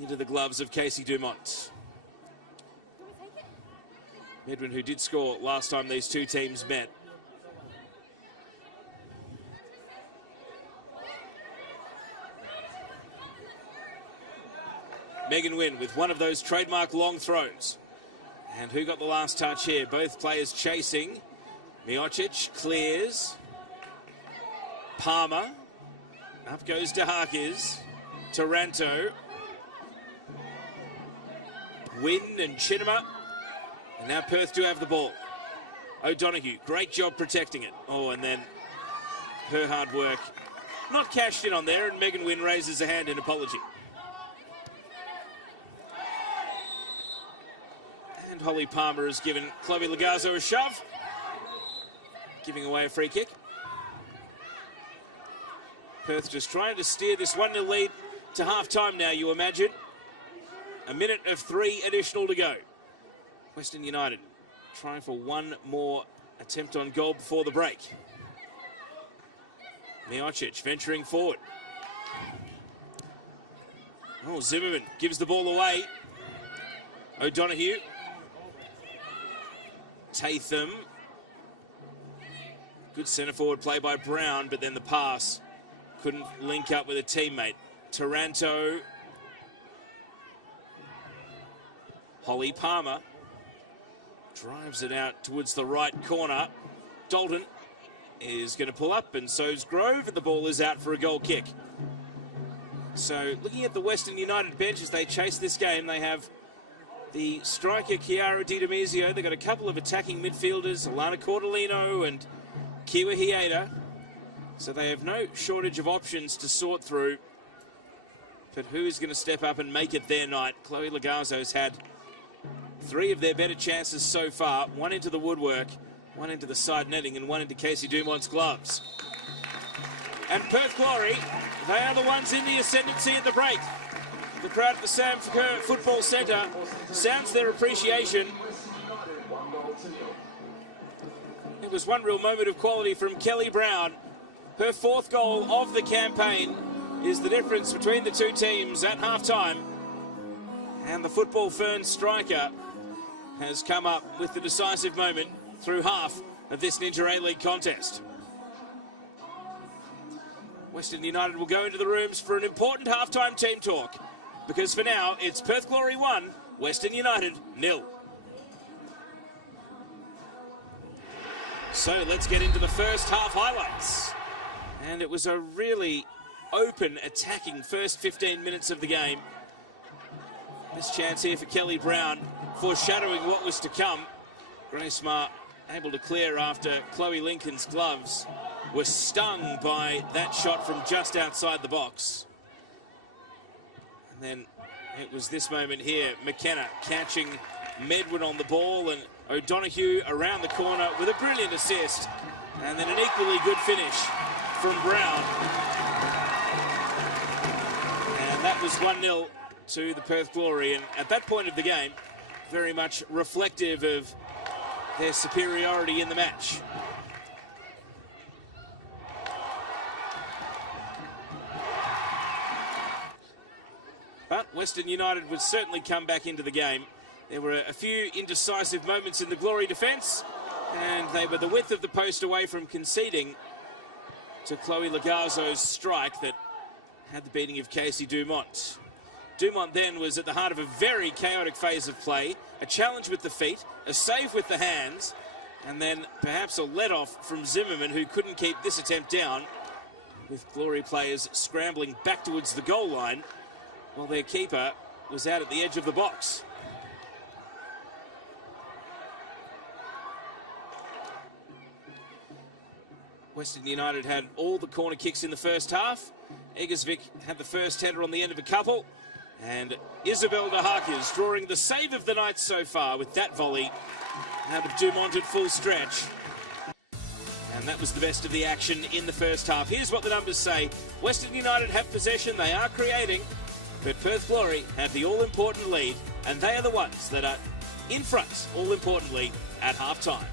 into the gloves of Casey Dumont. Medwin, who did score last time these two teams met. Megan Wynn with one of those trademark long throws. And who got the last touch here? Both players chasing. Miocic clears. Palmer. Up goes DeHarkis. Taranto. Wynn and Chittimer. And now Perth do have the ball. O'Donoghue, great job protecting it. Oh, and then her hard work not cashed in on there, and Megan Wynn raises a hand in apology. And Holly Palmer has given Chloe Lagazzo a shove, giving away a free kick. Perth just trying to steer this 1-0 lead to half-time now, you imagine. A minute of 3 additional to go. Western United trying for one more attempt on goal before the break. Miocic venturing forward. Oh, Zimmerman gives the ball away. O'Donoghue. Tatham. Good centre forward play by Brown, but then the pass couldn't link up with a teammate. Taranto. Holly Palmer drives it out towards the right corner. Dalton is going to pull up, and so's Grove, and the ball is out for a goal kick. So looking at the Western United bench as they chase this game, they have the striker Chiara Di Demizio. They've got a couple of attacking midfielders, Alana Cordolino and Kiwa Hieda. So they have no shortage of options to sort through. But who's going to step up and make it their night? Chloe Lagazzo's had 3 of their better chances so far. 1 into the woodwork, 1 into the side netting, and 1 into Casey Dumont's gloves. And Perth Glory, they are the ones in the ascendancy at the break. The crowd at the Sam Kerr Football Centre sounds their appreciation. It was one real moment of quality from Kelly Brown. Her 4th goal of the campaign is the difference between the two teams at half-time. And the Football Ferns striker has come up with the decisive moment through half of this Ninja A-League contest. Western United will go into the rooms for an important half-time team talk, because for now it's Perth Glory 1, Western United 0. So let's get into the first half highlights. And it was a really open, attacking first 15 minutes of the game. This chance here for Kelly Brown, foreshadowing what was to come. Grace Ma able to clear after Chloe Lincoln's gloves were stung by that shot from just outside the box. And then it was this moment here, McKenna catching Medwin on the ball, and O'Donoghue around the corner with a brilliant assist. And then an equally good finish from Brown. And that was 1-0 to the Perth Glory, and at that point of the game, very much reflective of their superiority in the match. But Western United would certainly come back into the game. There were a few indecisive moments in the Glory defence, and they were the width of the post away from conceding to Chloe Lagazzo's strike that had the beating of Casey Dumont. Dumont then was at the heart of a very chaotic phase of play, a challenge with the feet, a save with the hands, and then perhaps a let-off from Zimmerman, who couldn't keep this attempt down, with Glory players scrambling back towards the goal line, while their keeper was out at the edge of the box. Western United had all the corner kicks in the first half. Egersvik had the first header on the end of a couple. And Isabel de Harkers drawing the save of the night so far with that volley out of Dumont at full stretch. And that was the best of the action in the first half. Here's what the numbers say. Western United have possession, they are creating, but Perth Glory have the all-important lead, and they are the ones that are in front, all-importantly, at half-time.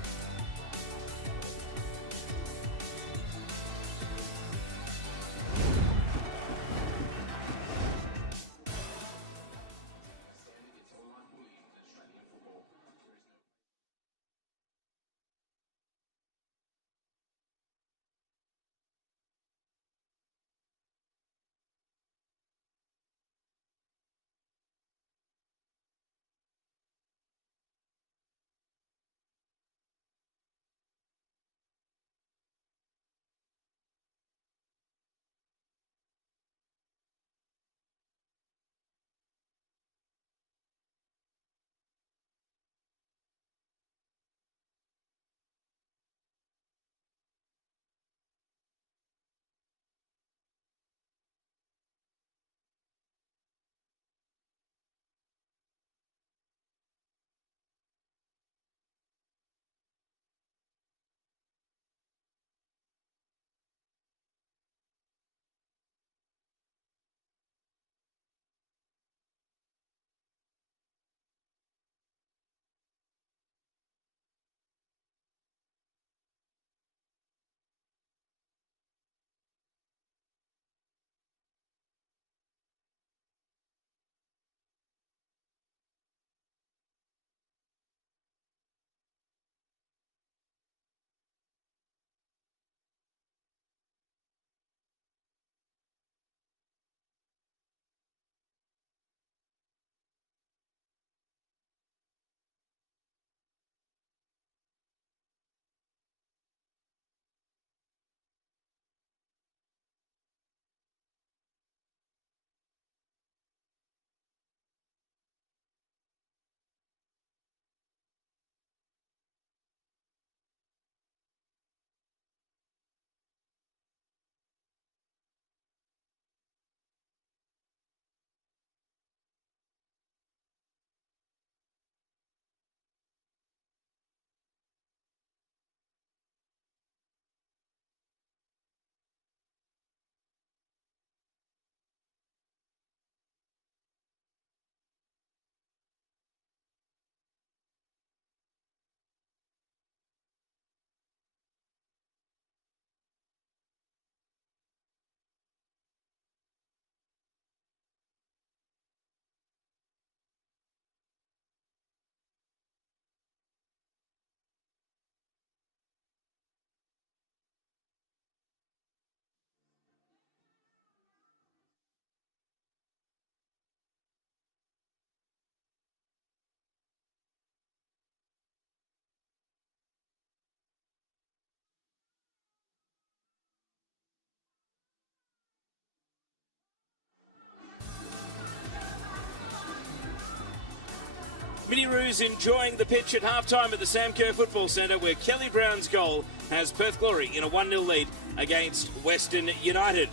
Mini Roos enjoying the pitch at half-time at the Sam Kerr Football Centre, where Kelly Brown's goal has Perth Glory in a 1-0 lead against Western United.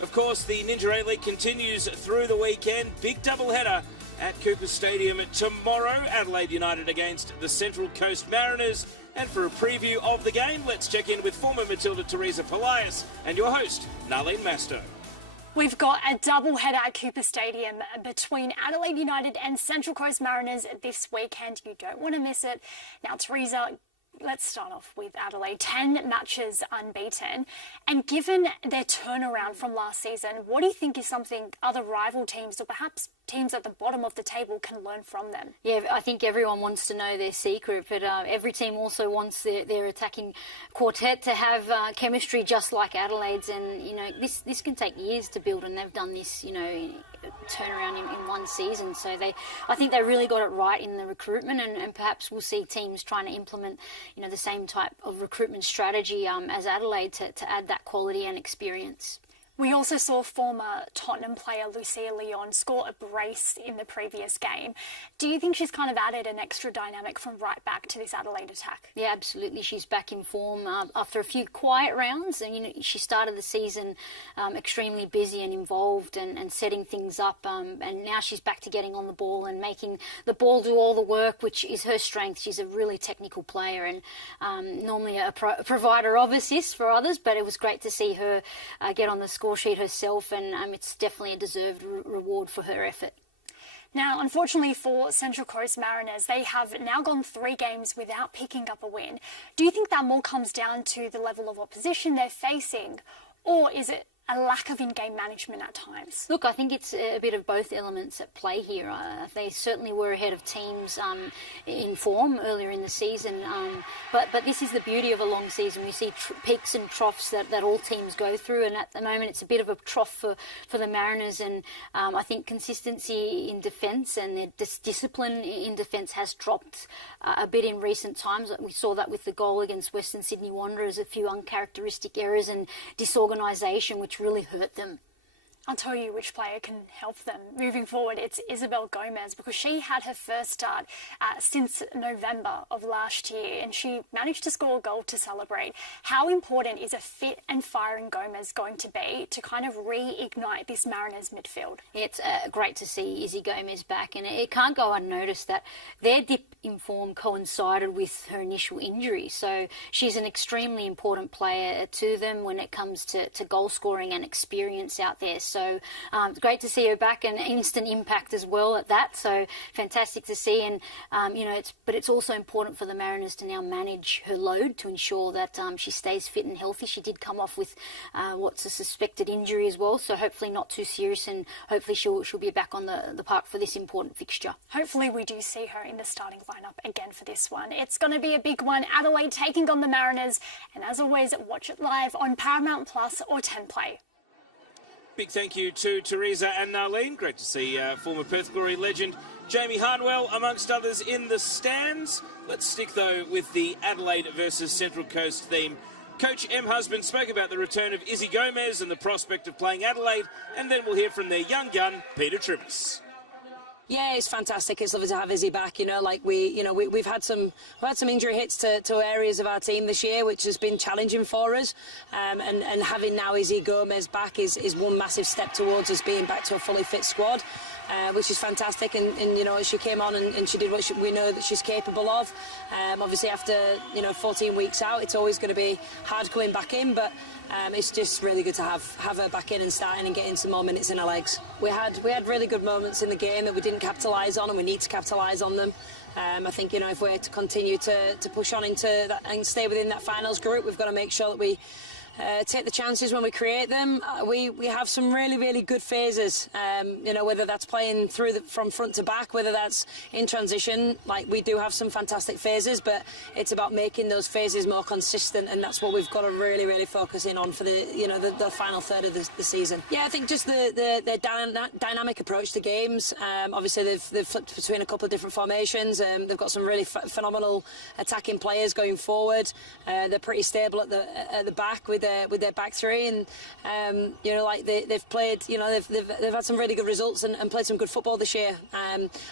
Of course, the Ninja A-League continues through the weekend. Big doubleheader at Cooper Stadium tomorrow. Adelaide United against the Central Coast Mariners. And for a preview of the game, let's check in with former Matilda Teresa Polias and your host, Narlene Masto. We've got a doubleheader at Cooper Stadium between Adelaide United and Central Coast Mariners this weekend. You don't want to miss it. Now, Teresa, let's start off with Adelaide. 10 matches unbeaten. And given their turnaround from last season, what do you think is something other rival teams or perhaps teams at the bottom of the table can learn from them? Yeah, I think everyone wants to know their secret, but every team also wants their attacking quartet to have chemistry just like Adelaide's. And, you know, this can take years to build, and they've done this, you know, turnaround in one season. So I think they really got it right in the recruitment, and perhaps we'll see teams trying to implement, the same type of recruitment strategy as Adelaide to add that quality and experience. We also saw former Tottenham player Lucia Leon score a brace in the previous game. Do you think she's kind of added an extra dynamic from right back to this Adelaide attack? Yeah, absolutely. She's back in form after a few quiet rounds. And, she started the season extremely busy and involved and setting things up. And now she's back to getting on the ball and making the ball do all the work, which is her strength. She's a really technical player and normally a provider of assists for others. But it was great to see her get on the score sheet herself, and it's definitely a deserved reward for her effort. Now, unfortunately for Central Coast Mariners, they have now gone 3 games without picking up a win. Do you think that more comes down to the level of opposition they're facing, or is it a lack of in-game management at times? Look, I think it's a bit of both elements at play here. They certainly were ahead of teams in form earlier in the season, but this is the beauty of a long season. We see peaks and troughs that all teams go through, and at the moment it's a bit of a trough for the Mariners, and I think consistency in defence and their discipline in defence has dropped a bit in recent times. We saw that with the goal against Western Sydney Wanderers, a few uncharacteristic errors and disorganisation which really hurt them. I'll tell you which player can help them moving forward. It's Isabel Gomez, because she had her first start since November of last year, and she managed to score a goal to celebrate. How important is a fit and firing Gomez going to be to kind of reignite this Mariners midfield? It's great to see Izzy Gomez back, and it can't go unnoticed that their dip in form coincided with her initial injury. So she's an extremely important player to them when it comes to goal scoring and experience out there. So it's great to see her back, and instant impact as well at that. So fantastic to see, and it's also important for the Mariners to now manage her load to ensure that she stays fit and healthy. She did come off with what's a suspected injury as well, so hopefully not too serious, and hopefully she'll be back on the park for this important fixture. Hopefully we do see her in the starting lineup again for this one. It's going to be a big one. Adelaide taking on the Mariners, and as always, watch it live on Paramount Plus or 10 Play. Big thank you to Teresa and Narlene. Great to see former Perth Glory legend Jamie Hardwell, amongst others, in the stands. Let's stick, though, with the Adelaide versus Central Coast theme. Coach M. Husband spoke about the return of Izzy Gomez and the prospect of playing Adelaide, and then we'll hear from their young gun, Peter Trippis. Yeah, it's fantastic. It's lovely to have Izzy back. We've had some injury hits to areas of our team this year, which has been challenging for us. And having now Izzy Gomez back is one massive step towards us being back to a fully fit squad, which is fantastic. And she came on and she did what we know that she's capable of. Obviously, after 14 weeks out, it's always going to be hard coming back in, but it's just really good to have her back in and starting and getting some more minutes in her legs. We had really good moments in the game that we didn't capitalise on, and we need to capitalise on them. I think if we're to continue to push on into that and stay within that finals group, we've got to make sure that we take the chances when we create them. We have some really, really good phases, whether that's playing from front to back, whether that's in transition. Like, we do have some fantastic phases, but it's about making those phases more consistent, and that's what we've got to really, really focus in on for the final third of the season. Yeah, I think just the dynamic approach to games. Obviously, they've flipped between a couple of different formations. They've got some really phenomenal attacking players going forward. They're pretty stable at the back with their back three, and they've played, they've had some really good results and played some good football this year.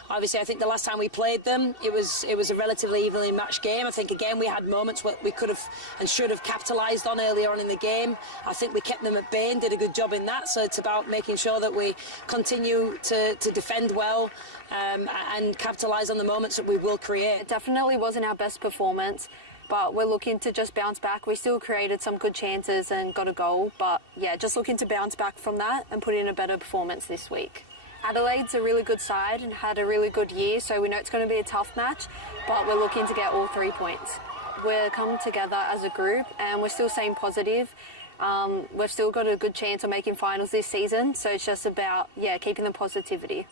Obviously, I think the last time we played them, it was a relatively evenly matched game. I think again we had moments what we could have and should have capitalised on earlier on in the game. I think we kept them at bay and did a good job in that. So it's about making sure that we continue to defend well and capitalise on the moments that we will create. It definitely wasn't our best performance, but we're looking to just bounce back. We still created some good chances and got a goal, but yeah, just looking to bounce back from that and put in a better performance this week. Adelaide's a really good side and had a really good year, so we know it's going to be a tough match, but we're looking to get all 3 points. We're coming together as a group and we're still staying positive. We've still got a good chance of making finals this season, so it's just about, keeping the positivity.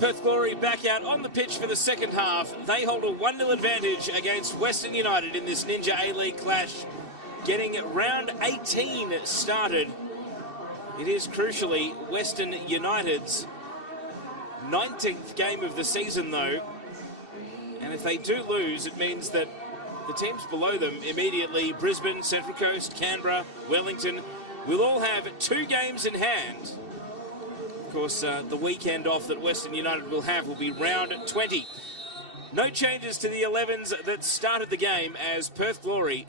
Perth Glory back out on the pitch for the second half. They hold a 1-0 advantage against Western United in this Ninja A-League clash. Getting round 18 started. It is crucially Western United's 19th game of the season though. And if they do lose, it means that the teams below them immediately, Brisbane, Central Coast, Canberra, Wellington, will all have 2 games in hand. Of course, the weekend off that Western United will have will be round 20. No changes to the 11s that started the game as Perth Glory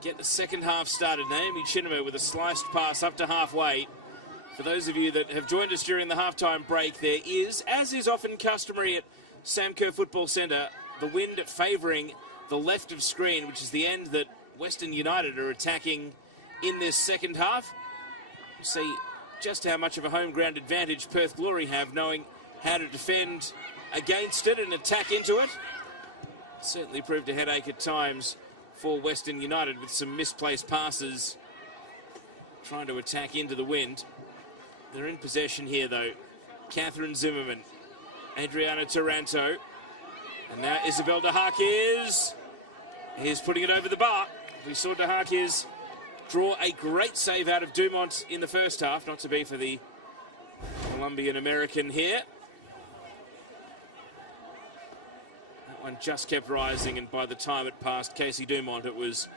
get the second half started. Naomi Chinema with a sliced pass up to halfway. For those of you that have joined us during the halftime break, there is, as is often customary at Sam Kerr Football Centre, the wind favouring the left of screen, which is the end that Western United are attacking in this second half. We'll see just how much of a home ground advantage Perth Glory have, knowing how to defend against it and attack into it. Certainly proved a headache at times for Western United with some misplaced passes trying to attack into the wind. They're in possession here though. Catherine Zimmerman, Adriana Taranto, and now Isabel De Harkis is putting it over the bar. We saw De Harkis draw a great save out of Dumont in the first half, not to be for the Colombian-American here. That one just kept rising, and by the time it passed Casey Dumont, it was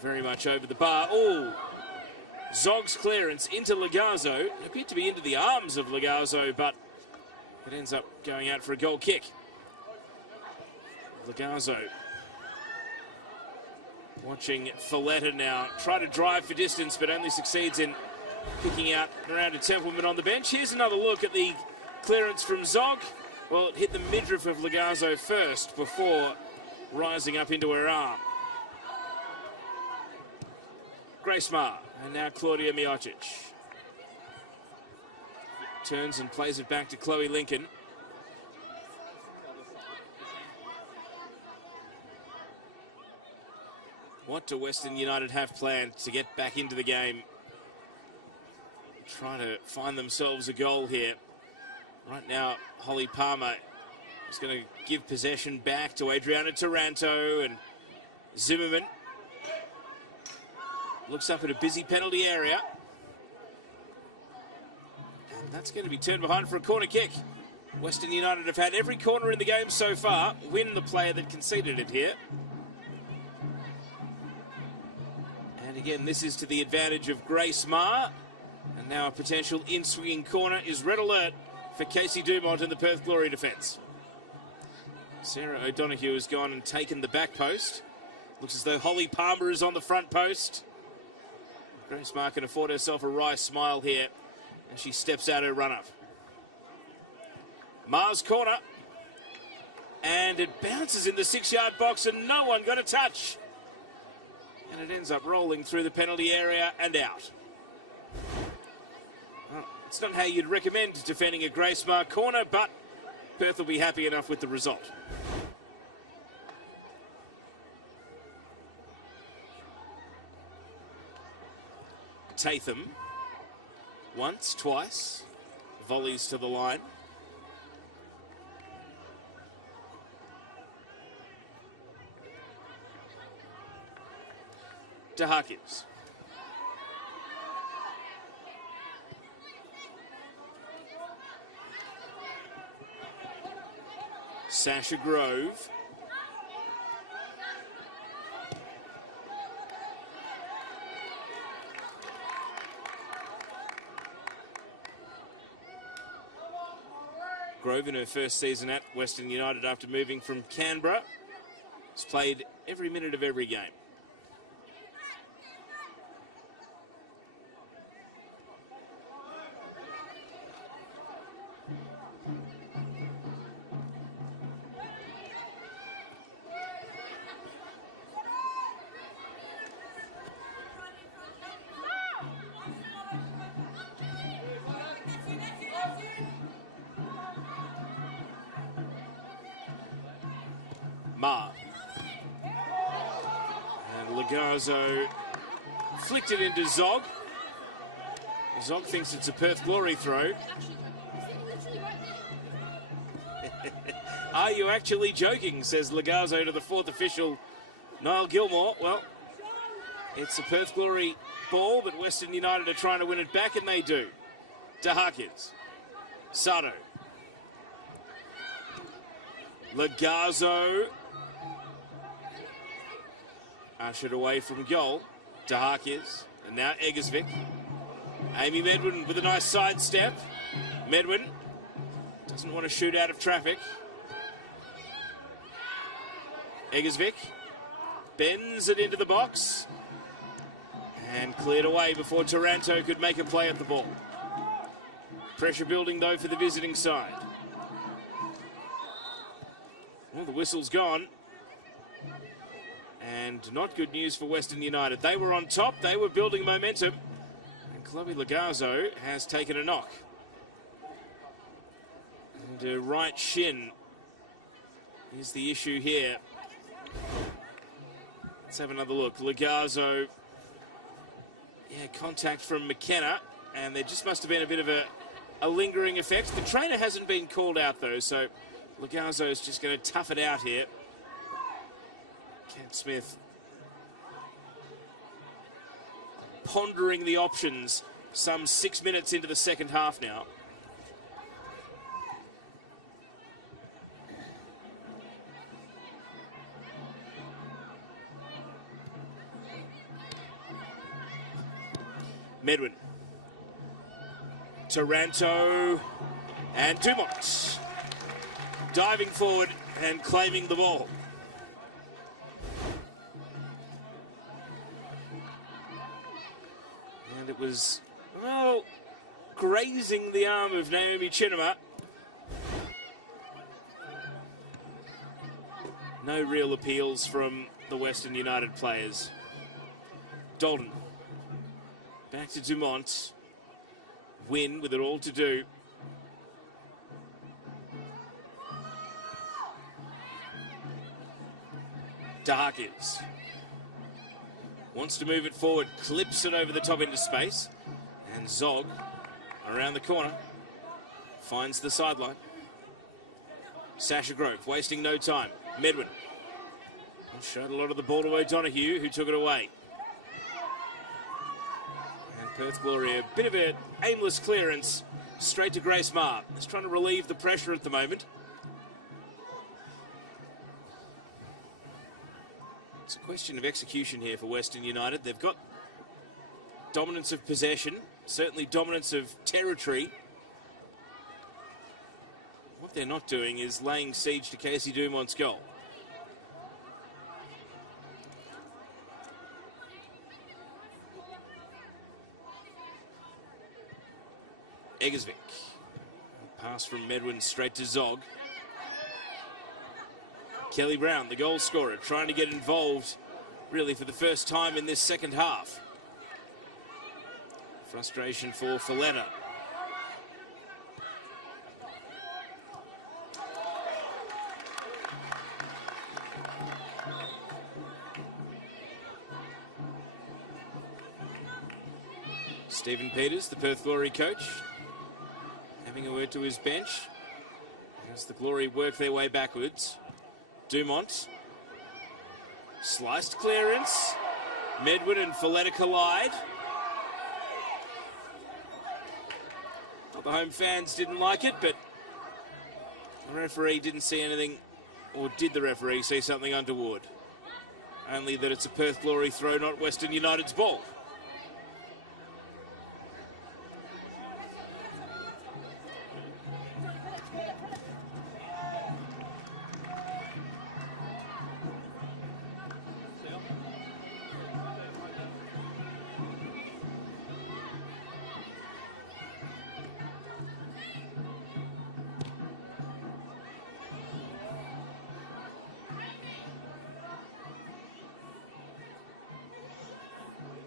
very much over the bar. Oh, Zog's clearance into Legazzo. It appeared to be into the arms of Legazzo, but it ends up going out for a goal kick. Legazzo watching Folletta now try to drive for distance, but only succeeds in picking out Miranda Templeman on the bench. Here's another look at the clearance from Zog. Well, it hit the midriff of Legazzo first before rising up into her arm. Grace Marr, and now Claudia Miocic. Turns and plays it back to Chloe Lincoln. What do Western United have planned to get back into the game? Trying to find themselves a goal here. Right now, Holly Palmer is going to give possession back to Adriana Taranto, and Zimmerman looks up at a busy penalty area. And that's going to be turned behind for a corner kick. Western United have had every corner in the game so far. Win the player that conceded it here. And again, this is to the advantage of Grace Marr. And now a potential in-swinging corner is red alert for Casey Dumont in the Perth Glory defence. Sarah O'Donoghue has gone and taken the back post. Looks as though Holly Palmer is on the front post. Grace Marr can afford herself a wry smile here as she steps out her run-up. Marr's corner. And it bounces in the 6-yard box and no one got a touch. And it ends up rolling through the penalty area and out. Well, it's not how you'd recommend defending a Grace Marr corner, but Perth will be happy enough with the result. Tatham, once, twice, volleys to the line. De Harkins. Sasha Grove. Grove in her first season at Western United after moving from Canberra has played every minute of every game. Marr. And Legazzo flicked it into Zog. Zog thinks it's a Perth Glory throw. Are you actually joking, says Lagazo to the fourth official, Niall Gilmore. Well, it's a Perth Glory ball, but Western United are trying to win it back, and they do. DeHarkins. Sato. Lagazo. Ushered away from goal. DeHarkins. And now Eggersvik. Amy Medwin with a nice sidestep. Medwin doesn't want to shoot out of traffic. Eggersvik bends it into the box and cleared away before Taranto could make a play at the ball. Pressure building though for the visiting side. Well, the whistle's gone. And not good news for Western United. They were on top, they were building momentum. And Chloe Lagazo has taken a knock. And her right shin is the issue here. Let's have another look. Lagazo, yeah, contact from McKenna, and there just must have been a bit of a lingering effect. The trainer hasn't been called out though, so Lagazo is just going to tough it out here. Kat Smith pondering the options some 6 minutes into the second half now. Medwin. Taranto and Dumont diving forward and claiming the ball. And it was, well, grazing the arm of Naomi Chinema. No real appeals from the Western United players. Dalton. Back to Dumont. Win with it all to do. DeHarkins wants to move it forward, clips it over the top into space, and Zog around the corner finds the sideline. Sasha Grove wasting no time. Medwin showed a lot of the ball to O'Donoghue, who took it away. And Perth Glory, a bit of an aimless clearance straight to Grace Marr. He's trying to relieve the pressure at the moment. It's a question of execution here for Western United. They've got dominance of possession, certainly dominance of territory. What they're not doing is laying siege to Casey Dumont's goal. Eggersvik. Pass from Medwin straight to Zog. Kelly Brown, the goal scorer, trying to get involved really for the first time in this second half. Frustration for Folletta. Stephen Peters, the Perth Glory coach, having a word to his bench as the Glory work their way backwards. Dumont, sliced clearance. Medwin and Folletta collide. Well, the home fans didn't like it, but the referee didn't see anything, or did the referee see something untoward? Only that it's a Perth Glory throw, not Western United's ball.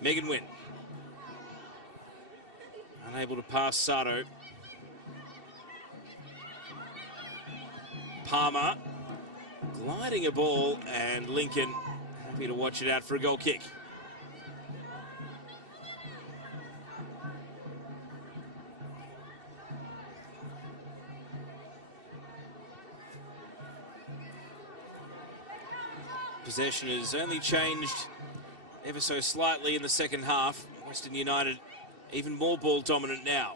Megan Wynn. Unable to pass Sato. Palmer. Gliding a ball, and Lincoln happy to watch it out for a goal kick. Possession has only changed ever so slightly in the second half. Western United even more ball dominant now.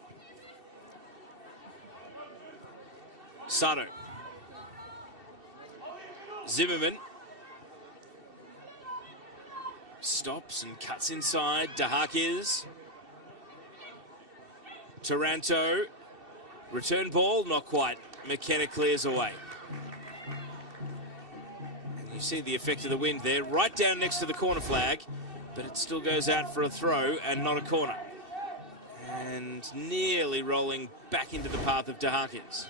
Sato. Zimmerman. Stops and cuts inside. Dahakis. Taranto. Return ball, not quite. McKenna clears away. And you see the effect of the wind there, right down next to the corner flag, but it still goes out for a throw and not a corner. And nearly rolling back into the path of Dahakis.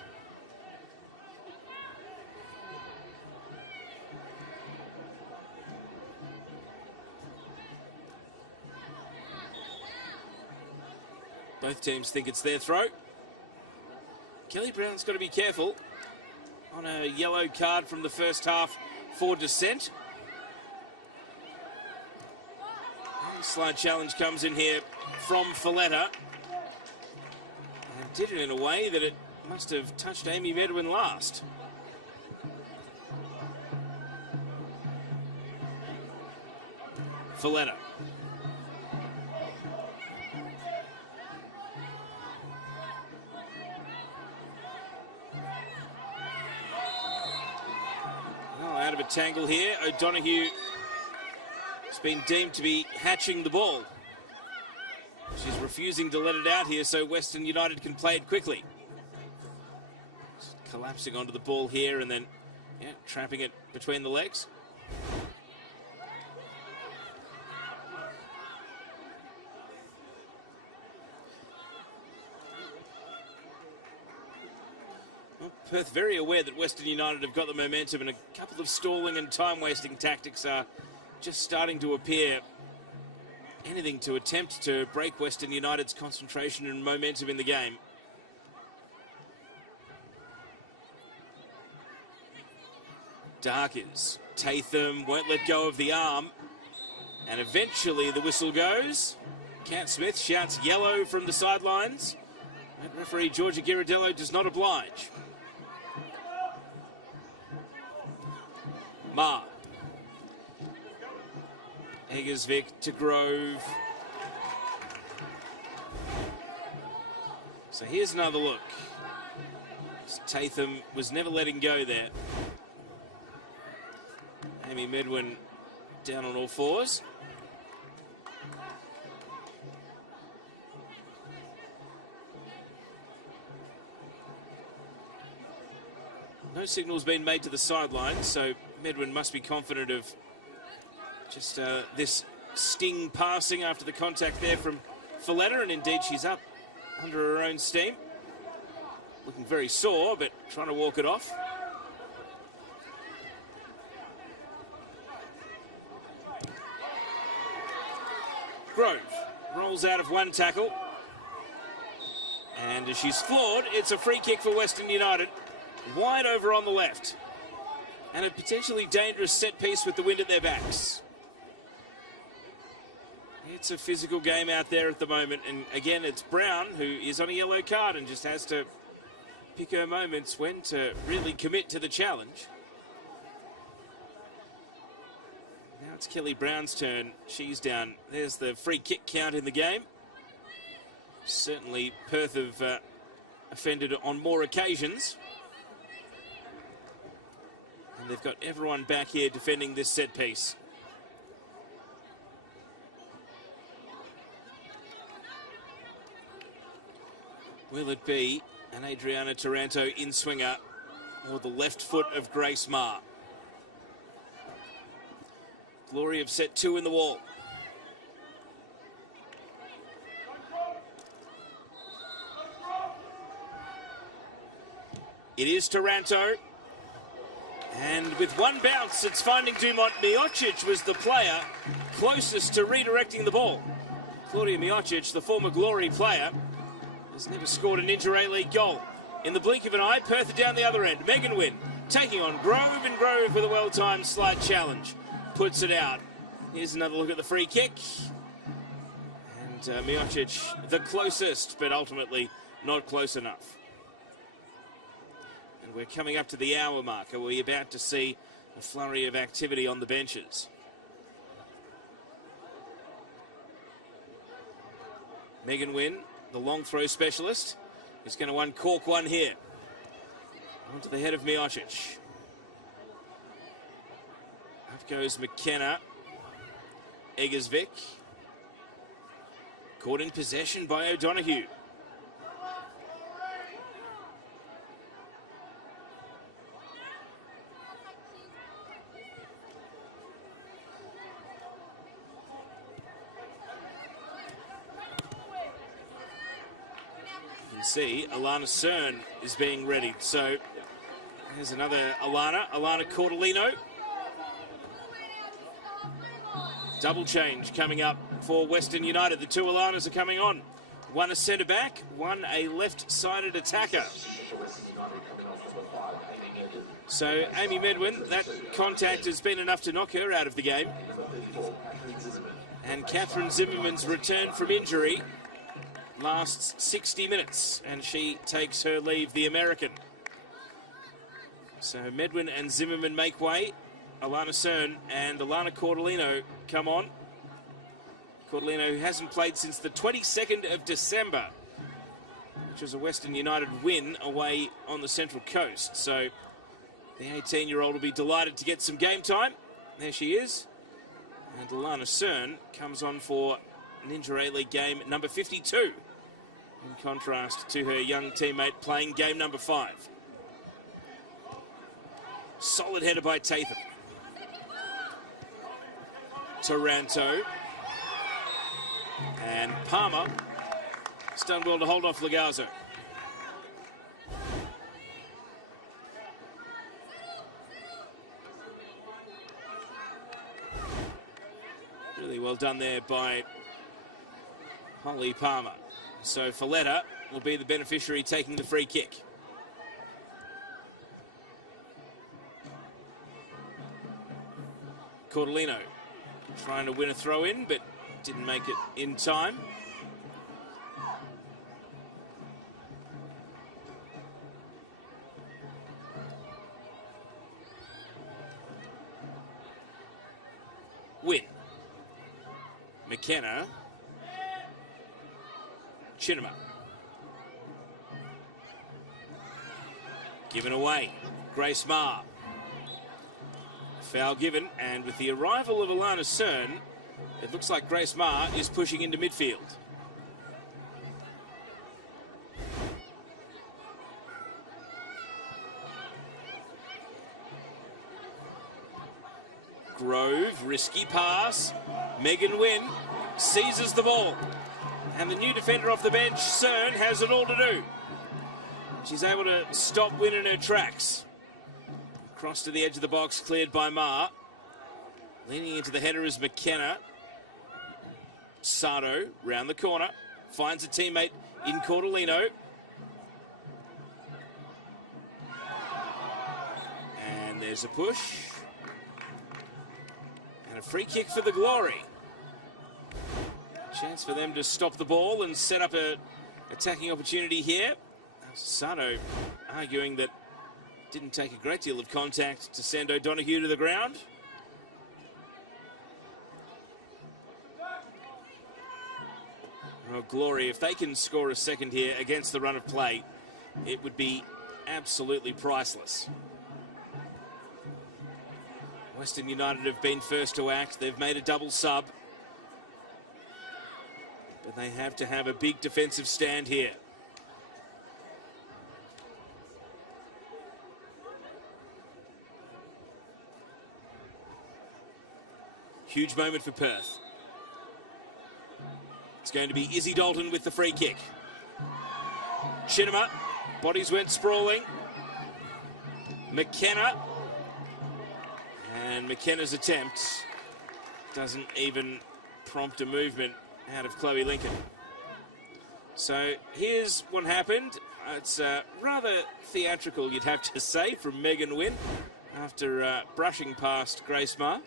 Both teams think it's their throw. Kelly Brown's got to be careful on a yellow card from the first half for dissent. Slide challenge comes in here from Folletta. And did it in a way that it must have touched Amy Medwin last. Folletta. Out of a tangle here. O'Donoghue has been deemed to be hatching the ball. She's refusing to let it out here so Western United can play it quickly. Just collapsing onto the ball here and then trapping it between the legs. Perth very aware that Western United have got the momentum, and a couple of stalling and time-wasting tactics are just starting to appear. Anything to attempt to break Western United's concentration and momentum in the game. Dahakis. Tatham won't let go of the arm. And eventually the whistle goes. Cat Smith shouts yellow from the sidelines. And referee Georgia Ghirardello does not oblige. Ma. Eggersvik to Grove. So here's another look. Tatham was never letting go there. Amy Medwin down on all fours. No signal's been made to the sideline, so Medwin must be confident of just this sting passing after the contact there from Folletta, and indeed she's up under her own steam. Looking very sore, but trying to walk it off. Grove rolls out of one tackle. And as she's floored, it's a free kick for Western United. Wide over on the left. And a potentially dangerous set piece with the wind at their backs. It's a physical game out there at the moment. And again, it's Brown who is on a yellow card and just has to pick her moments when to really commit to the challenge. Now it's Kelly Brown's turn. She's down. There's the free kick count in the game. Certainly Perth have offended on more occasions. And they've got everyone back here defending this set piece. Will it be an Adriana Taranto in-swinger or the left foot of Grace Ma? Glory have set two in the wall. It is Taranto. And with one bounce, it's finding Dumont. Miocic was the player closest to redirecting the ball. Claudia Miocic, the former Glory player, has never scored an Inter-A-League goal. In the blink of an eye, Perth are down the other end. Megan Wynn taking on Grove, and Grove with a well-timed slide challenge. Puts it out. Here's another look at the free kick. And Miocic, the closest, but ultimately not close enough. And we're coming up to the hour mark. Are we about to see a flurry of activity on the benches. Megan Wynn, the long throw specialist, is going to uncork one here. Onto the head of Miocic. Up goes McKenna. Eggersvik. Caught in possession by O'Donoghue. You can see Alana Cern is being readied. So here's another Alana Cordolino. Double change coming up for Western United. The two Alanas are coming on. One a centre back, one a left-sided attacker. So Amy Medwin, that contact has been enough to knock her out of the game. And Catherine Zimmerman's return from injury lasts 60 minutes, and she takes her leave, the American. So Medwin and Zimmerman make way. Alana Cern and Alana Cordolino come on. Cordolino, who hasn't played since the 22nd of December, which was a Western United win away on the Central Coast. So the 18-year-old will be delighted to get some game time. There she is. And Alana Cern comes on for Ninja A-League game number 52, in contrast to her young teammate playing game number 5. Solid header by Tatham. Taranto. And Palmer has done well to hold off Lagazzo. Really well done there by Holly Palmer. So Folletta will be the beneficiary taking the free kick. Cordolino trying to win a throw in, but didn't make it in time. Win. McKenna. Chinema. Given away. Grace Marr. Foul given, and with the arrival of Alana Cern, it looks like Grace Marr is pushing into midfield. Grove, risky pass. Megan Wynn seizes the ball. And the new defender off the bench, Cern, has it all to do. She's able to stop Wynn in her tracks. Cross to the edge of the box, cleared by Marr. Leaning into the header is McKenna. Sato, round the corner, finds a teammate in Cordolino. And there's a push. And a free kick for the Glory. Chance for them to stop the ball and set up an attacking opportunity here. Sato arguing that didn't take a great deal of contact to send O'Donoghue to the ground. Well, Glory, if they can score a second here against the run of play, it would be absolutely priceless. Western United have been first to act. They've made a double sub. But they have to have a big defensive stand here. Huge moment for Perth. It's going to be Izzy Dalton with the free kick. Chinema, bodies went sprawling. McKenna. And McKenna's attempt doesn't even prompt a movement out of Chloe Lincoln. So here's what happened. It's rather theatrical, you'd have to say, from Megan Wynn after brushing past Grace Marr.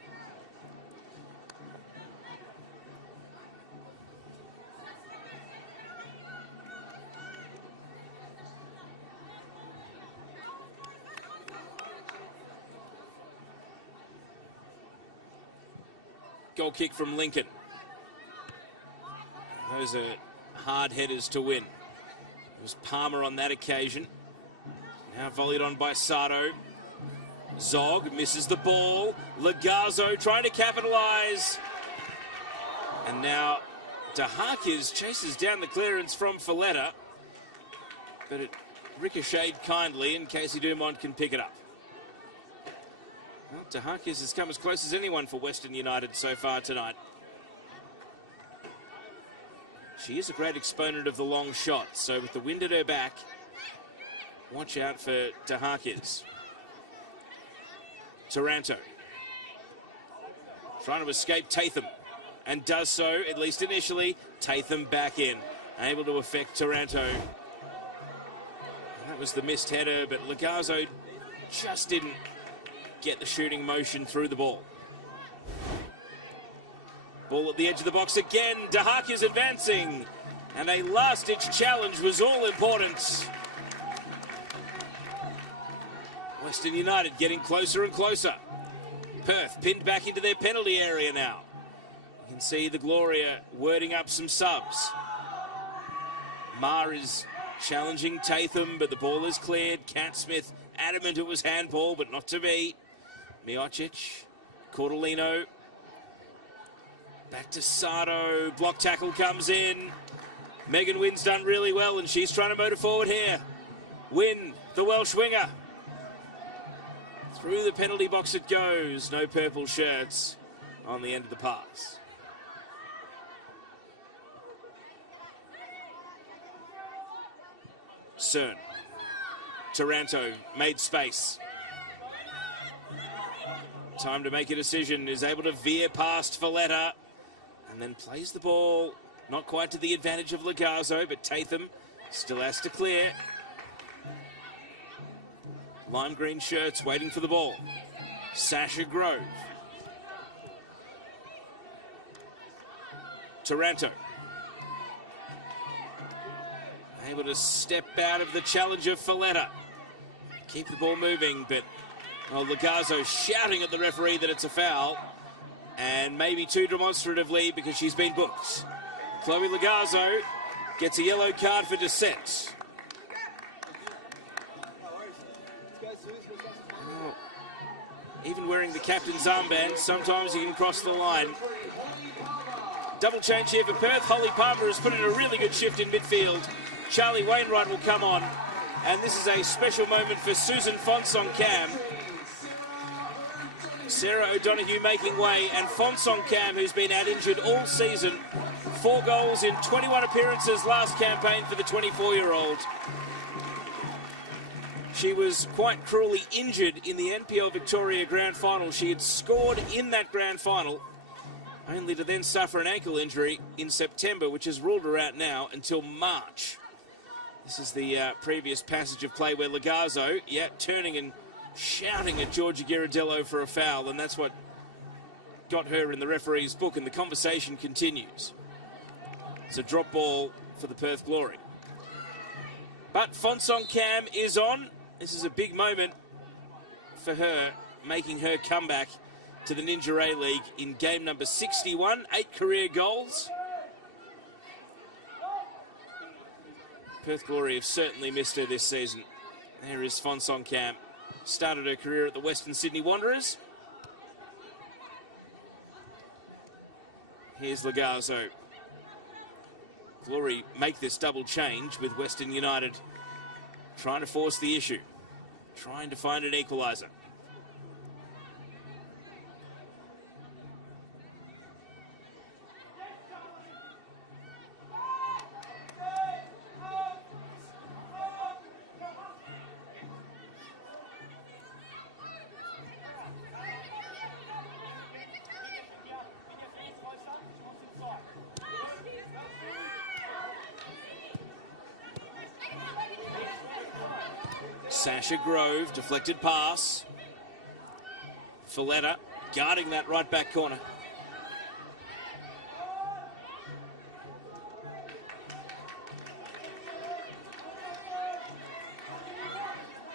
goal kick from Lincoln. Those are hard headers to win. It was Palmer on that occasion. Now volleyed on by Sato. Zog misses the ball. Lagazzo trying to capitalise. And now DeHarkis chases down the clearance from Folletta. But it ricocheted kindly, and Casey Dumont can pick it up. Well, DeHarkis has come as close as anyone for Western United so far tonight. She is a great exponent of the long shot, so with the wind at her back, watch out for DeHarkis. Taranto trying to escape Tatham, and does so, at least initially. Tatham back in, able to affect Taranto. That was the missed header, but Lagazzo just didn't get the shooting motion through the ball. Ball at the edge of the box again. DeHarkis advancing, and a last-ditch challenge was all important. Western United getting closer and closer. Perth pinned back into their penalty area now. You can see the Gloria wording up some subs. Marr is challenging Tatham, but the ball is cleared. Cat Smith adamant it was handball, but not to be. Miocic, Cordolino, back to Sato. Block tackle comes in. Megan Wynn's done really well, and she's trying to motor forward here. Wynn, the Welsh winger. Through the penalty box it goes. No purple shirts on the end of the pass. Cern. Taranto made space. Time to make a decision. Is able to veer past Folletta and then plays the ball not quite to the advantage of Lagazzo, but Tatham still has to clear. Lime green shirts waiting for the ball. Sasha Grove. Taranto. Able to step out of the challenge of Folletta. Keep the ball moving, but Lagazzo shouting at the referee that it's a foul, and maybe too demonstratively because she's been booked. Chloe Lagazzo gets a yellow card for dissent. Even wearing the captain's armband, sometimes you can cross the line. Double change here for Perth. Holly Palmer has put in a really good shift in midfield. Charlie Wainwright will come on. And this is a special moment for Susan Fonsong-Cam. Sarah O'Donoghue making way, and Fonsong-Cam, who's been out injured all season. 4 goals in 21 appearances last campaign for the 24-year-old. She was quite cruelly injured in the NPL Victoria Grand Final. She had scored in that Grand Final, only to then suffer an ankle injury in September, which has ruled her out now until March. This is the previous passage of play where Lagazzo, turning and shouting at Georgia Ghirardello for a foul, and that's what got her in the referee's book, and the conversation continues. It's a drop ball for the Perth Glory. But Fonsong-Cam is on. This is a big moment for her, making her comeback to the Ninja A-League in game number 61, 8 career goals. Perth Glory have certainly missed her this season. There is Fonsong-Cam. Started her career at the Western Sydney Wanderers. Here's Lagazzo. Glory make this double change with Western United trying to force the issue, trying to find an equaliser. Sasha Grove, deflected pass. Folletta guarding that right back corner.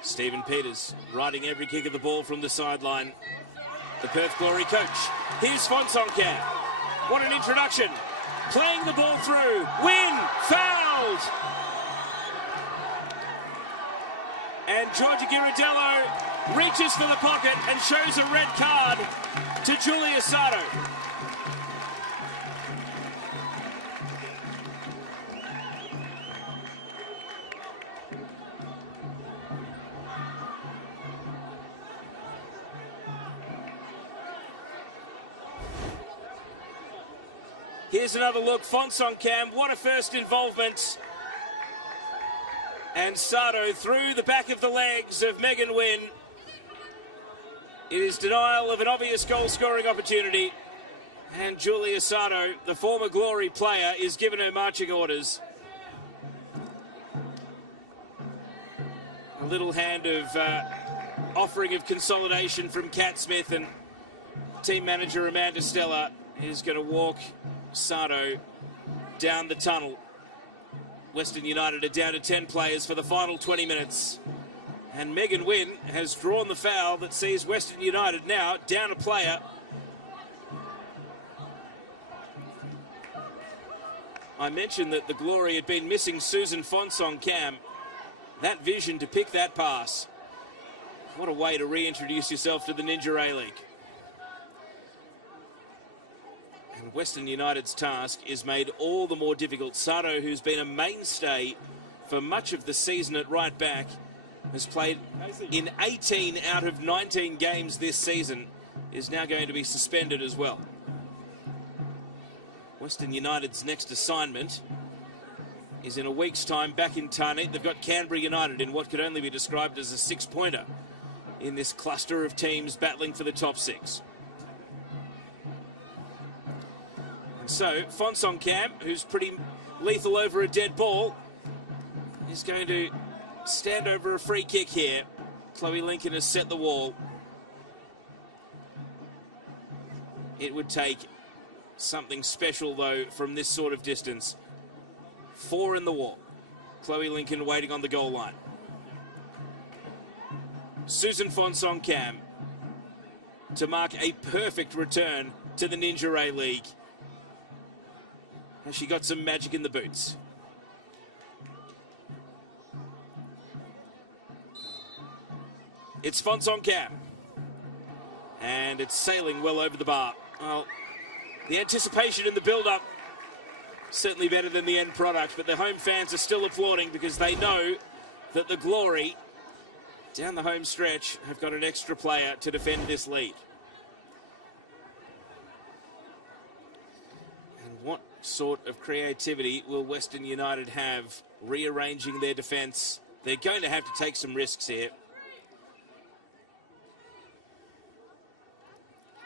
Stephen Peters riding every kick of the ball from the sideline. The Perth Glory coach. Here's Fonsong-Cam. What an introduction. Playing the ball through. Win. Fouled. And Georgia Ghirardello reaches for the pocket and shows a red card to Julia Sato. Here's another look. Fonts on cam. What a first involvement. And Sato through the back of the legs of Megan Wynn. It is denial of an obvious goal-scoring opportunity. And Julia Sato, the former Glory player, is given her marching orders. A little hand of offering of consolidation from Kat Smith, and team manager Amanda Stella is going to walk Sato down the tunnel. Western United are down to 10 players for the final 20 minutes. And Megan Wynn has drawn the foul that sees Western United now down a player. I mentioned that the Glory had been missing Susan Fonts on cam. That vision to pick that pass. What a way to reintroduce yourself to the Ninja A-League. And Western United's task is made all the more difficult. Sato, who's been a mainstay for much of the season at right back, has played in 18 out of 19 games this season, is now going to be suspended as well. Western United's next assignment is in a week's time back in Tarneit. They've got Canberra United in what could only be described as a six-pointer in this cluster of teams battling for the top six. So, Fonts on cam, who's pretty lethal over a dead ball, is going to stand over a free kick here. Chloe Lincoln has set the wall. It would take something special, though, from this sort of distance. 4 in the wall. Chloe Lincoln waiting on the goal line. Susan Fonts on cam to mark a perfect return to the Ninja A-League. She got some magic in the boots. It's Fonts on cam. And it's sailing well over the bar. Well, the anticipation in the build-up, certainly better than the end product, but the home fans are still applauding because they know that the Glory, down the home stretch, have got an extra player to defend this lead. And what sort of creativity will Western United have rearranging their defence? They're going to have to take some risks here.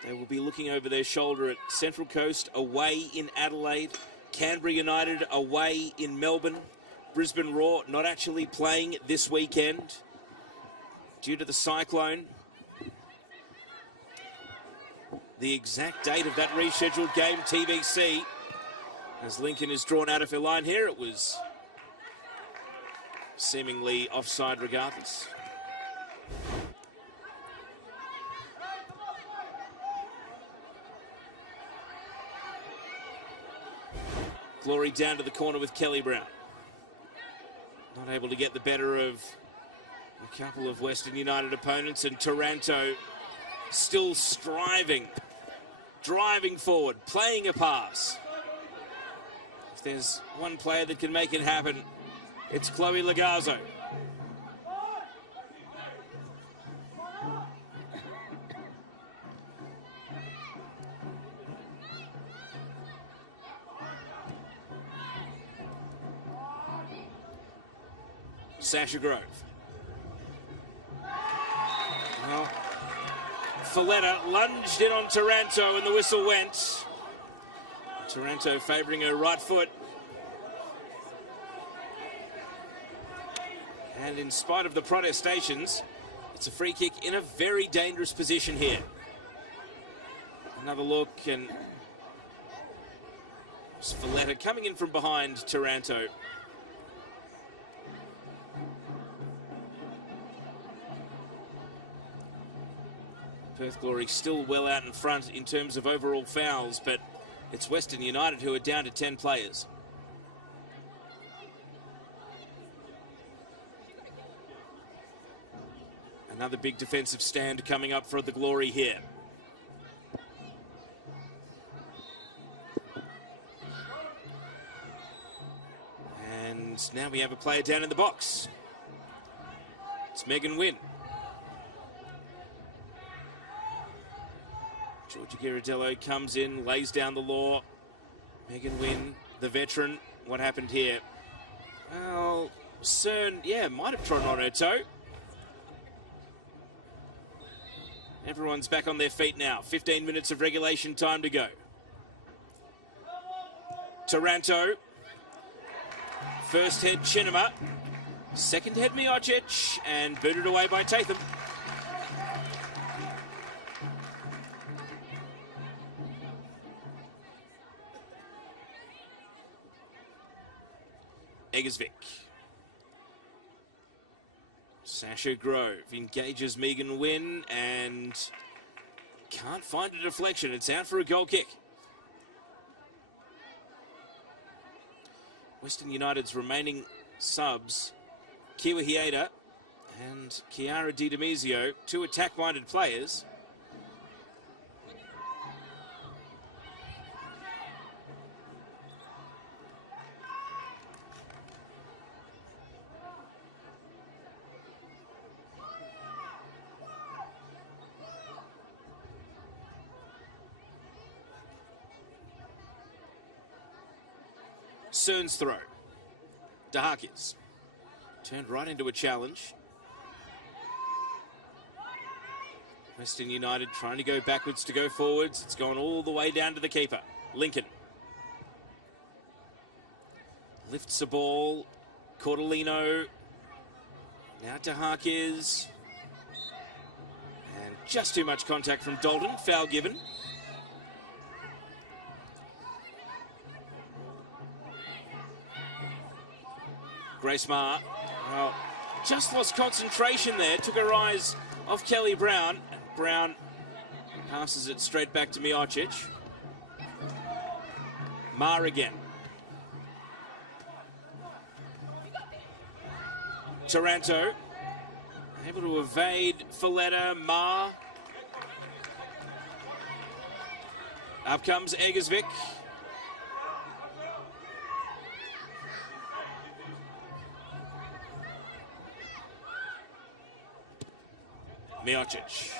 They will be looking over their shoulder at Central Coast away in Adelaide, Canberra United away in Melbourne, Brisbane Roar not actually playing this weekend due to the cyclone. The exact date of that rescheduled game, TBC. As Lincoln is drawn out of her line here, it was seemingly offside regardless. Glory down to the corner with Kelly Brown. Not able to get the better of a couple of Western United opponents, and Taranto still striving, driving forward, playing a pass. If there's one player that can make it happen, it's Chloe Lagazzo. Sasha Grove. Well, Folletta lunged in on Taranto and the whistle went. Taranto favouring her right foot. And in spite of the protestations, it's a free kick in a very dangerous position here. Another look, and Folletta coming in from behind Taranto. Perth Glory still well out in front in terms of overall fouls, but It's Western United who are down to 10 players. Another big defensive stand coming up for the Glory here. And now we have a player down in the box. It's Megan Wynn. Georgia Ghirardello comes in, lays down the law. Megan Wynn, the veteran. What happened here? Well, Cern, yeah, might have trodden on her toe. Everyone's back on their feet now. 15 minutes of regulation time to go. Taranto. First head Chinema. Second head Miocic. And booted away by Tatham. Eggersvik. Sasha Grove engages Megan Wynn and can't find a deflection. It's out for a goal kick. Western United's remaining subs, Kiwa Hieda and Chiara Di Demizio, two attack-minded players. Cern's throw. Dahakis. Turned right into a challenge. Western United trying to go backwards to go forwards. It's gone all the way down to the keeper. Lincoln. Lifts the ball. Cordolino. Now Dahakis. And just too much contact from Dalton. Foul given. Grace Maher, well, just lost concentration there. Took her eyes off Kelly Brown. Brown passes it straight back to Miocic. Maher again. Taranto, able to evade Folletta. Maher. Up comes Eggersvik. Miocic.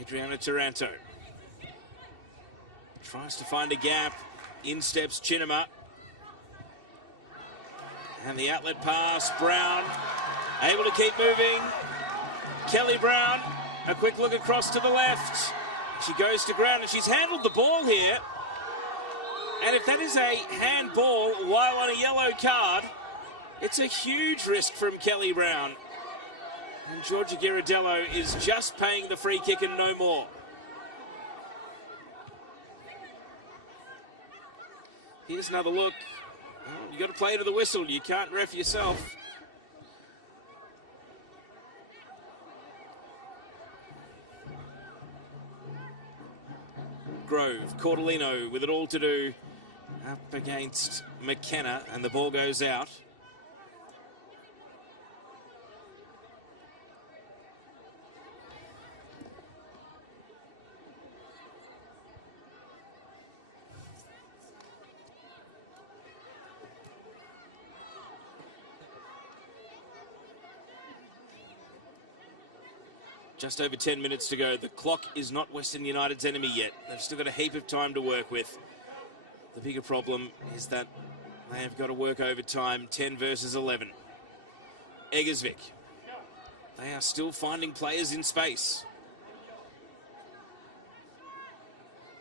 Adriana Taranto. Tries to find a gap. In steps Chinema. And the outlet pass. Brown. Able to keep moving. Kelly Brown. A quick look across to the left. She goes to ground and she's handled the ball here. And if that is a handball while on a yellow card, it's a huge risk from Kelly Brown. And Georgia Ghirardello is just paying the free kick and no more. Here's another look. Well, you got to play to the whistle. You can't ref yourself. Grove, Cordolino with it all to do. Up against McKenna and the ball goes out. Just over 10 minutes to go. The clock is not Western United's enemy yet. They've still got a heap of time to work with. The bigger problem is that they have got to work overtime, 10 versus 11. Eggersvik. They are still finding players in space.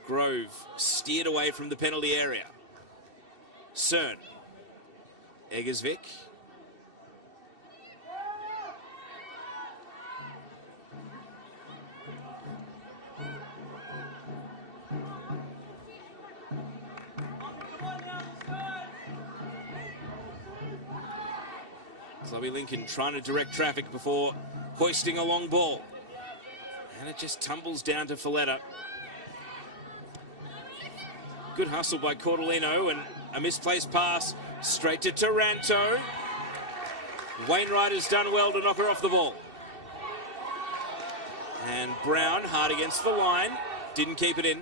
Grove steered away from the penalty area. Cern. Eggersvik. Chloe Lincoln trying to direct traffic before hoisting a long ball. And it just tumbles down to Folletta. Good hustle by Cordolino and a misplaced pass straight to Taranto. Wainwright has done well to knock her off the ball. And Brown hard against the line. Didn't keep it in.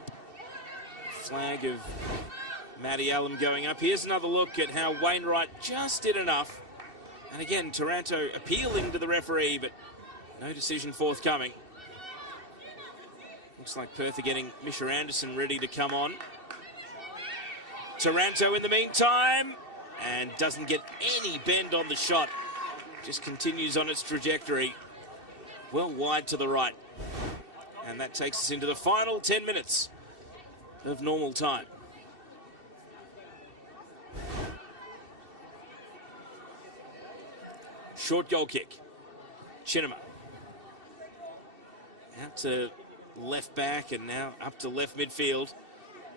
Flag of Maddie Allen going up. Here's another look at how Wainwright just did enough. And again, Taranto appealing to the referee, but no decision forthcoming. Looks like Perth are getting Misha Anderson ready to come on. Taranto in the meantime, and doesn't get any bend on the shot. Just continues on its trajectory. Well wide to the right. And that takes us into the final 10 minutes of normal time. Short goal kick. Chinema. Out to left back and now up to left midfield.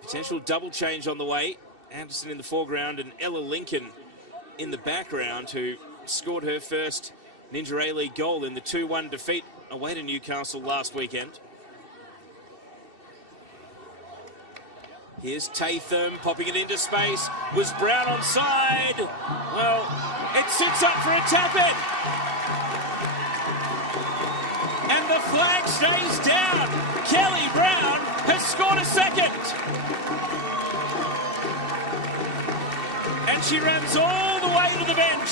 Potential double change on the way. Anderson in the foreground and Ella Lincoln in the background, who scored her first Ninja A-League goal in the 2-1 defeat away to Newcastle last weekend. Here's Tatham popping it into space. Was Brown onside? Well, it sits up for a tap-in. And the flag stays down. Kelly Brown has scored a second. And she runs all the way to the bench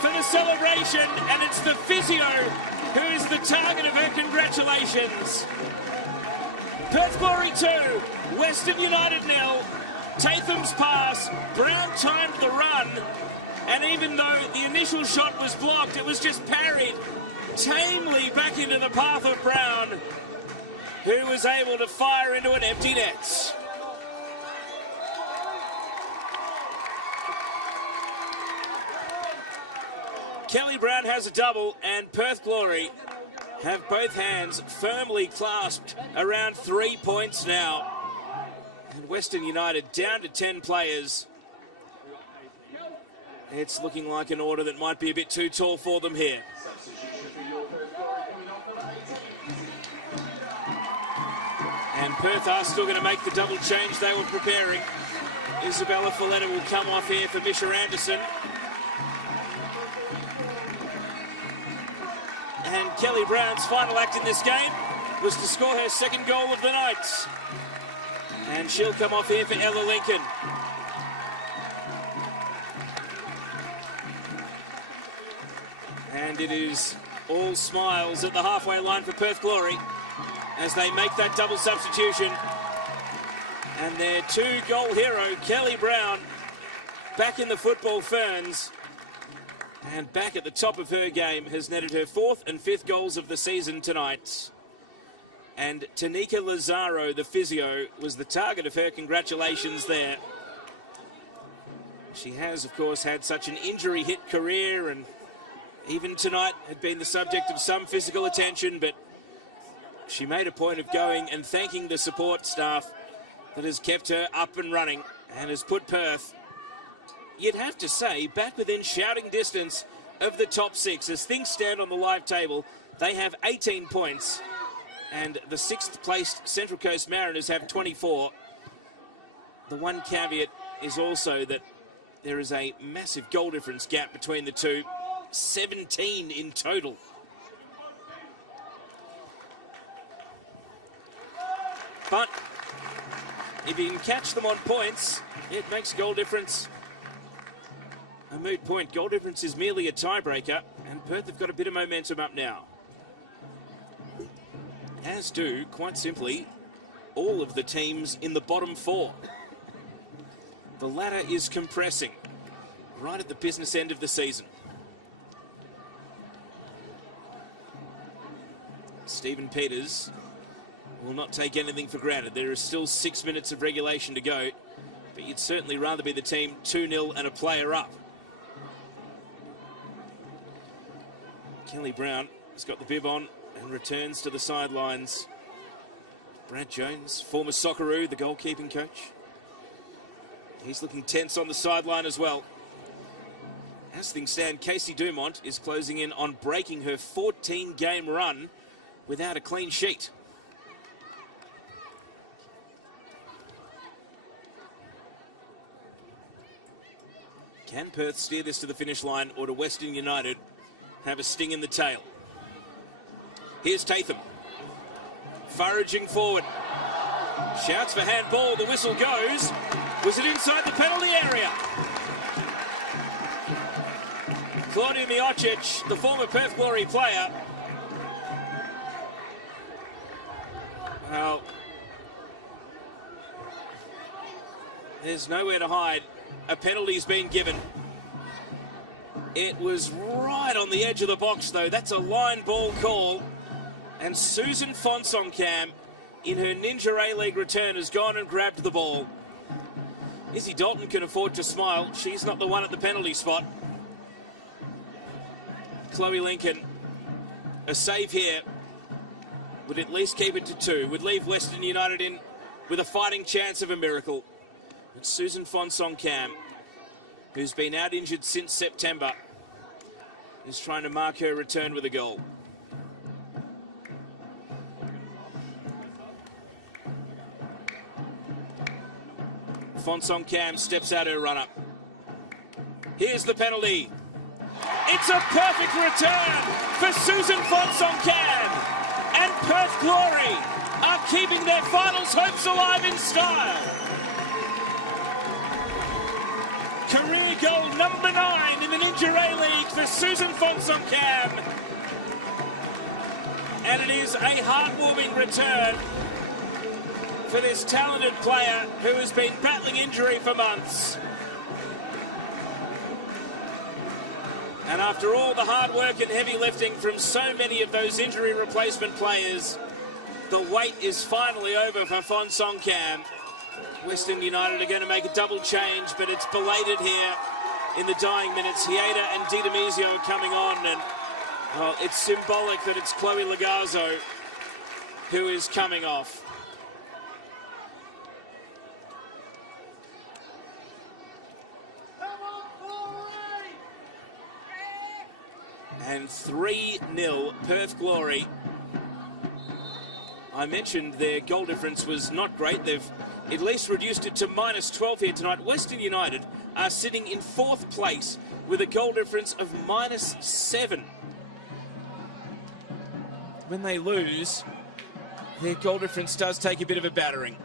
for the celebration, and it's the physio who is the target of her congratulations. Perth Glory 2, Western United 0. Tatham's pass, Brown timed the run, and even though the initial shot was blocked, it was just parried tamely back into the path of Brown, who was able to fire into an empty net. Kelly Brown has a double, and Perth Glory have both hands firmly clasped around 3 points now. And Western United down to 10 players. It's looking like an order that might be a bit too tall for them here. And Perth are still going to make the double change they were preparing. Isabella Folletta will come off here for Misha Anderson. And Kelly Brown's final act in this game was to score her second goal of the night. And she'll come off here for Ella Lincoln. And it is all smiles at the halfway line for Perth Glory as they make that double substitution. And their two-goal hero, Kelly Brown, back in the football ferns. And back at the top of her game, has netted her fourth and fifth goals of the season tonight. And Tanika Lazaro, the physio, was the target of her congratulations there. She has, of course, had such an injury-hit career, and even tonight had been the subject of some physical attention, but she made a point of going and thanking the support staff that has kept her up and running and has put Perth, you'd have to say, back within shouting distance of the top six. As things stand on the live table, they have 18 points, and the sixth-placed Central Coast Mariners have 24. The one caveat is also that there is a massive goal difference gap between the two, 17 in total. But if you can catch them on points, it makes goal difference a moot point. Goal difference is merely a tiebreaker, and Perth have got a bit of momentum up now. As do, quite simply, all of the teams in the bottom four. The ladder is compressing right at the business end of the season. Stephen Peters will not take anything for granted. There is still 6 minutes of regulation to go, but you'd certainly rather be the team 2-0 and a player up. Kelly Brown has got the bib on and returns to the sidelines. Brad Jones, former Socceroo, the goalkeeping coach. He's looking tense on the sideline as well. As things stand, Casey Dumont is closing in on breaking her 14-game run without a clean sheet. Can Perth steer this to the finish line, or do Western United have a sting in the tail? Here's Tatham. Foraging forward. Shouts for handball. The whistle goes. Was it inside the penalty area? Claudia Miocic, the former Perth Glory player. Well, there's nowhere to hide. A penalty's been given. It was right on the edge of the box, though. That's a line ball call. And Susan Fonsoncam, in her Ninja A-League return, has gone and grabbed the ball. Izzy Dalton can afford to smile. She's not the one at the penalty spot. Chloe Lincoln, a save here would at least keep it to 2. Would leave Western United in with a fighting chance of a miracle. But Susan Fonsoncam, who's been out injured since September, is trying to mark her return with a goal. Fonsoncam steps out her run-up. Here's the penalty. It's a perfect return for Susan Fonsoncam. And Perth Glory are keeping their finals hopes alive in style. Career goal number 9 in the Ninja A-League for Susan Fonsoncam. And it is a heartwarming return for this talented player who has been battling injury for months. And after all the hard work and heavy lifting from so many of those injury replacement players, the wait is finally over for Fonsoncam. Western United are going to make a double change, but it's belated here in the dying minutes. Hieda and Didamizio are coming on, and well, it's symbolic that it's Chloe Lagazo who is coming off. And 3-0 Perth Glory. I mentioned their goal difference was not great. They've at least reduced it to -12 here tonight. Western United are sitting in 4th place with a goal difference of -7. When they lose, their goal difference does take a bit of a battering.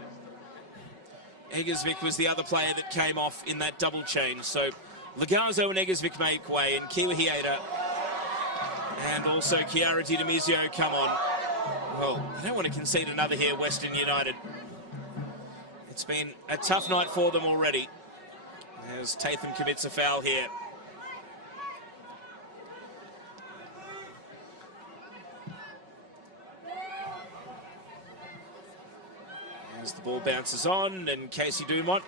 Eggersvik was the other player that came off in that double change. So Lagazo and Eggersvik make way, and Kiwa Hieda and also Chiara Didamizio come on. Well, I don't want to concede another here, Western United. It's been a tough night for them already, as Tatham commits a foul here. As the ball bounces on, and Casey Dumont,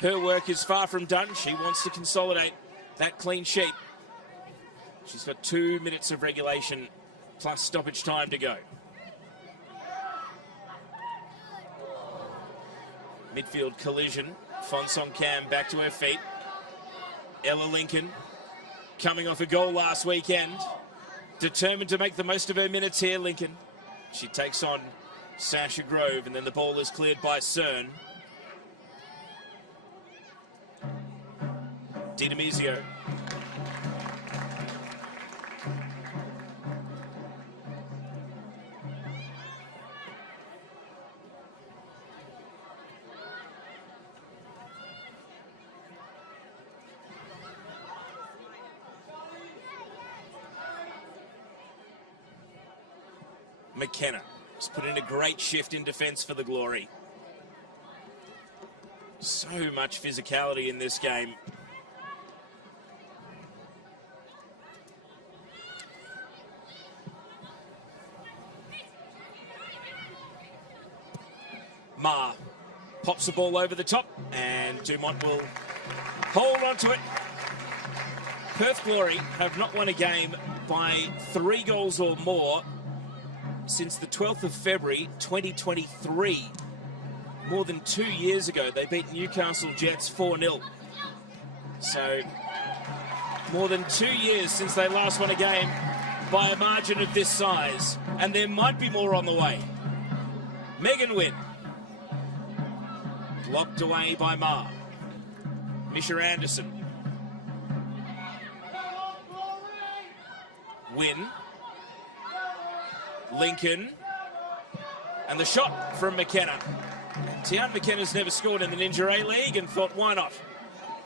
her work is far from done. She wants to consolidate that clean sheet. She's got 2 minutes of regulation plus stoppage time to go. Midfield collision. Fonsoncam back to her feet. Ella Lincoln coming off a goal last weekend. Determined to make the most of her minutes here, Lincoln. She takes on Sasha Grove, and then the ball is cleared by Cern. Didamizio. McKenna has put in a great shift in defence for the Glory. So much physicality in this game. Ma pops the ball over the top, and Dumont will hold on to it. Perth Glory have not won a game by 3 goals or more since the 12th of February 2023. More than 2 years ago, they beat Newcastle Jets 4-0. So, more than 2 years since they last won a game by a margin of this size. And there might be more on the way. Megan Wynn. Blocked away by Ma. Misha Anderson. Win. Lincoln. And the shot from McKenna. And Tian McKenna's never scored in the Ninja A-League and thought, why not?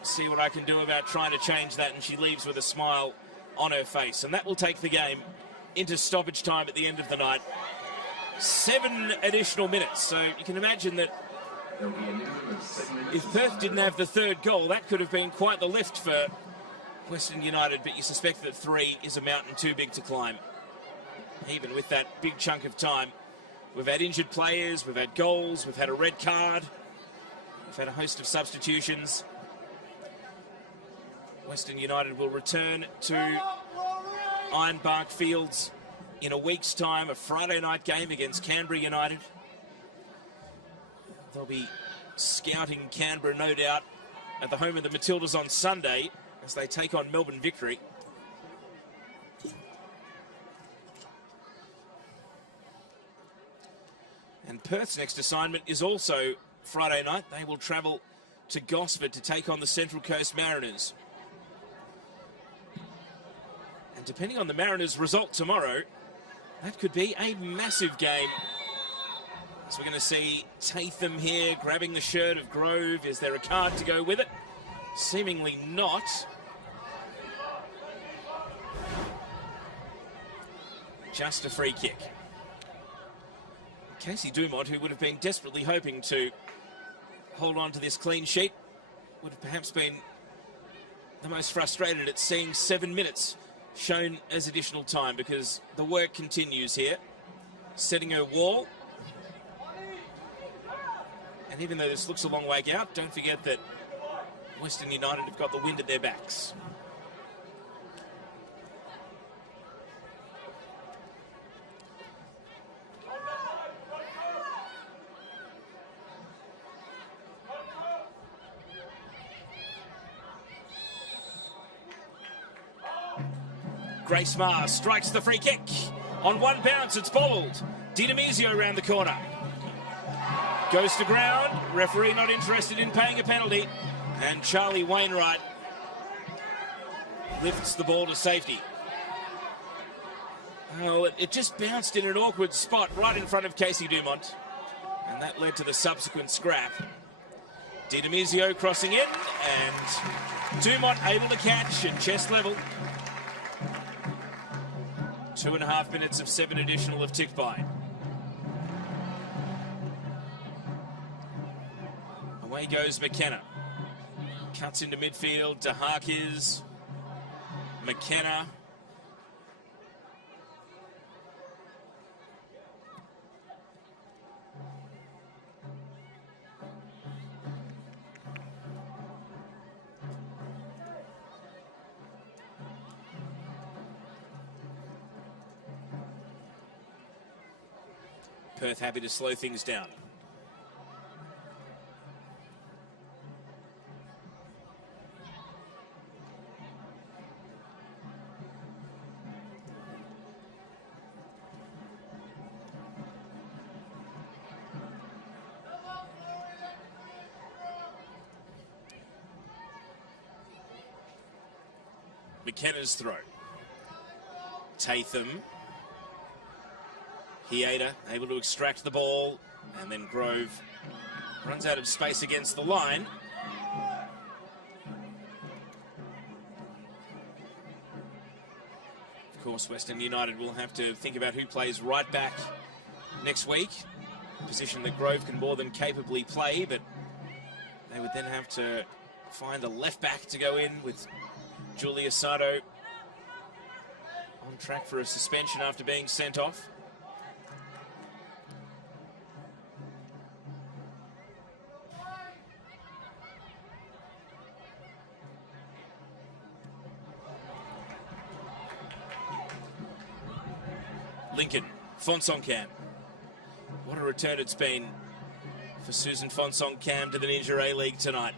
See what I can do about trying to change that, and she leaves with a smile on her face. And that will take the game into stoppage time at the end of the night. 7 additional minutes. So you can imagine that if Perth didn't have the third goal, that could have been quite the lift for Western United, but you suspect that 3 is a mountain too big to climb. Even with that big chunk of time, we've had injured players, we've had goals, we've had a red card, we've had a host of substitutions. Western United will return to Ironbark Fields in a week's time, a Friday night game against Canberra United. They'll be scouting Canberra, no doubt, at the home of the Matildas on Sunday as they take on Melbourne Victory. And Perth's next assignment is also Friday night. They will travel to Gosford to take on the Central Coast Mariners. And depending on the Mariners' result tomorrow, that could be a massive game. So we're going to see Tatham here grabbing the shirt of Grove. Is there a card to go with it? Seemingly not. Just a free kick. Casey Dumont, who would have been desperately hoping to hold on to this clean sheet, would have perhaps been the most frustrated at seeing 7 minutes shown as additional time, because the work continues here. Setting her wall. And even though this looks a long way out, don't forget that Western United have got the wind at their backs. Grace Mars strikes the free kick. On one bounce, it's bobbled. Dinamizio around the corner. Goes to ground. Referee not interested in paying a penalty. And Charlie Wainwright lifts the ball to safety. Oh, it just bounced in an awkward spot right in front of Casey Dumont. And that led to the subsequent scrap. Dinamizio crossing in, and Dumont able to catch at chest level. 2.5 minutes of 7 additional have ticked by. Away goes McKenna. Cuts into midfield to Harkis. McKenna. Perth happy to slow things down. McKenna's throw. Tatham. Hieda able to extract the ball, and then Grove runs out of space against the line. Of course, Western United will have to think about who plays right back next week. A position that Grove can more than capably play, but they would then have to find a left back to go in with Julia Sato on track for a suspension after being sent off. Lincoln, Fonsong-Cam. What a return it's been for Susan Fonsong-Cam to the Ninja A-League tonight.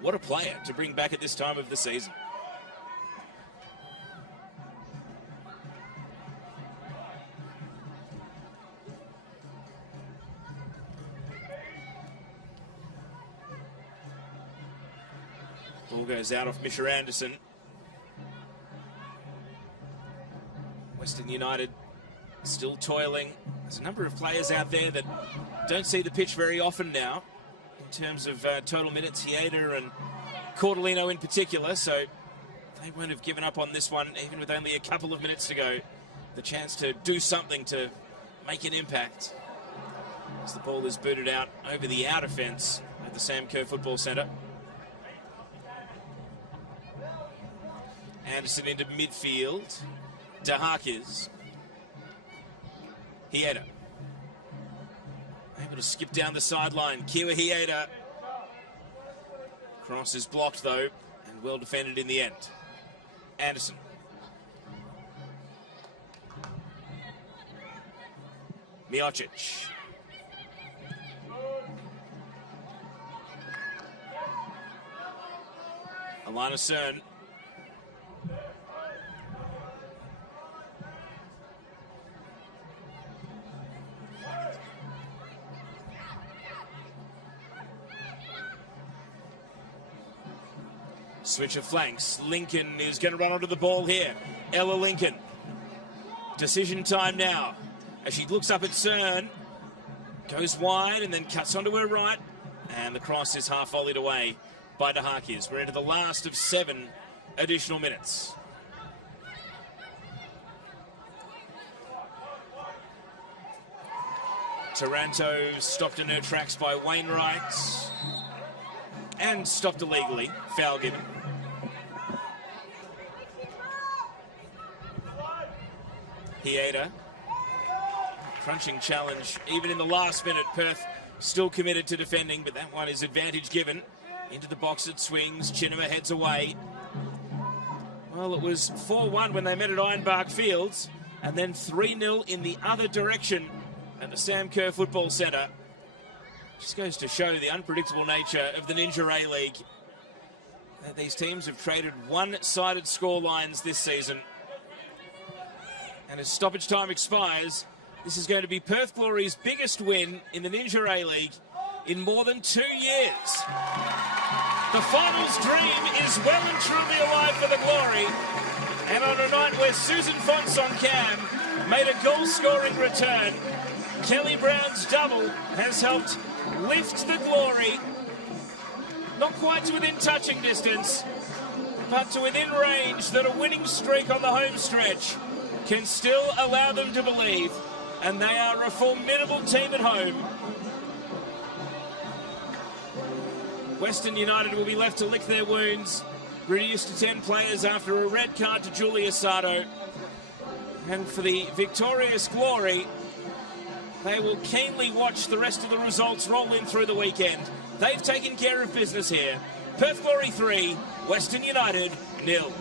What a player to bring back at this time of the season. Ball goes out off Misha Anderson. Western United still toiling. There's a number of players out there that don't see the pitch very often now in terms of total minutes, Hieda and Cordolino in particular, so they won't have given up on this one, even with only a couple of minutes to go. The chance to do something to make an impact as the ball is booted out over the outer fence at the Sam Kerr Football Centre. Anderson into midfield. Dahakis. Hieda. Able to skip down the sideline. Kiwa Hieda. Cross is blocked though, and well defended in the end. Anderson. Miocic. Alana Cern. Switch of flanks. Lincoln is going to run onto the ball here. Ella Lincoln. Decision time now. As she looks up at Cern. Goes wide and then cuts onto her right. And the cross is half volleyed away by Dahakis. We're into the last of 7 additional minutes. Taranto stopped in her tracks by Wainwright. And stopped illegally. Foul given. Hieda. Crunching challenge. Even in the last minute, Perth still committed to defending, but that one is advantage given. Into the box it swings. Chinema heads away. Well, it was 4-1 when they met at Ironbark Fields, and then 3-0 in the other direction at the Sam Kerr Football Centre. Just goes to show the unpredictable nature of the Ninja A-League. These teams have traded one-sided scorelines this season. And as stoppage time expires, this is going to be Perth Glory's biggest win in the Ninja A-League in more than 2 years. The finals dream is well and truly alive for the Glory. And on a night where Susan Fonts on cam made a goal-scoring return, Kelly Brown's double has helped lift the Glory, not quite to within touching distance, but to within range that a winning streak on the home stretch can still allow them to believe, and they are a formidable team at home. Western United will be left to lick their wounds, reduced to 10 players after a red card to Julia Sardo. And for the victorious Glory, they will keenly watch the rest of the results roll in through the weekend. They've taken care of business here. Perth Glory 3, Western United 0.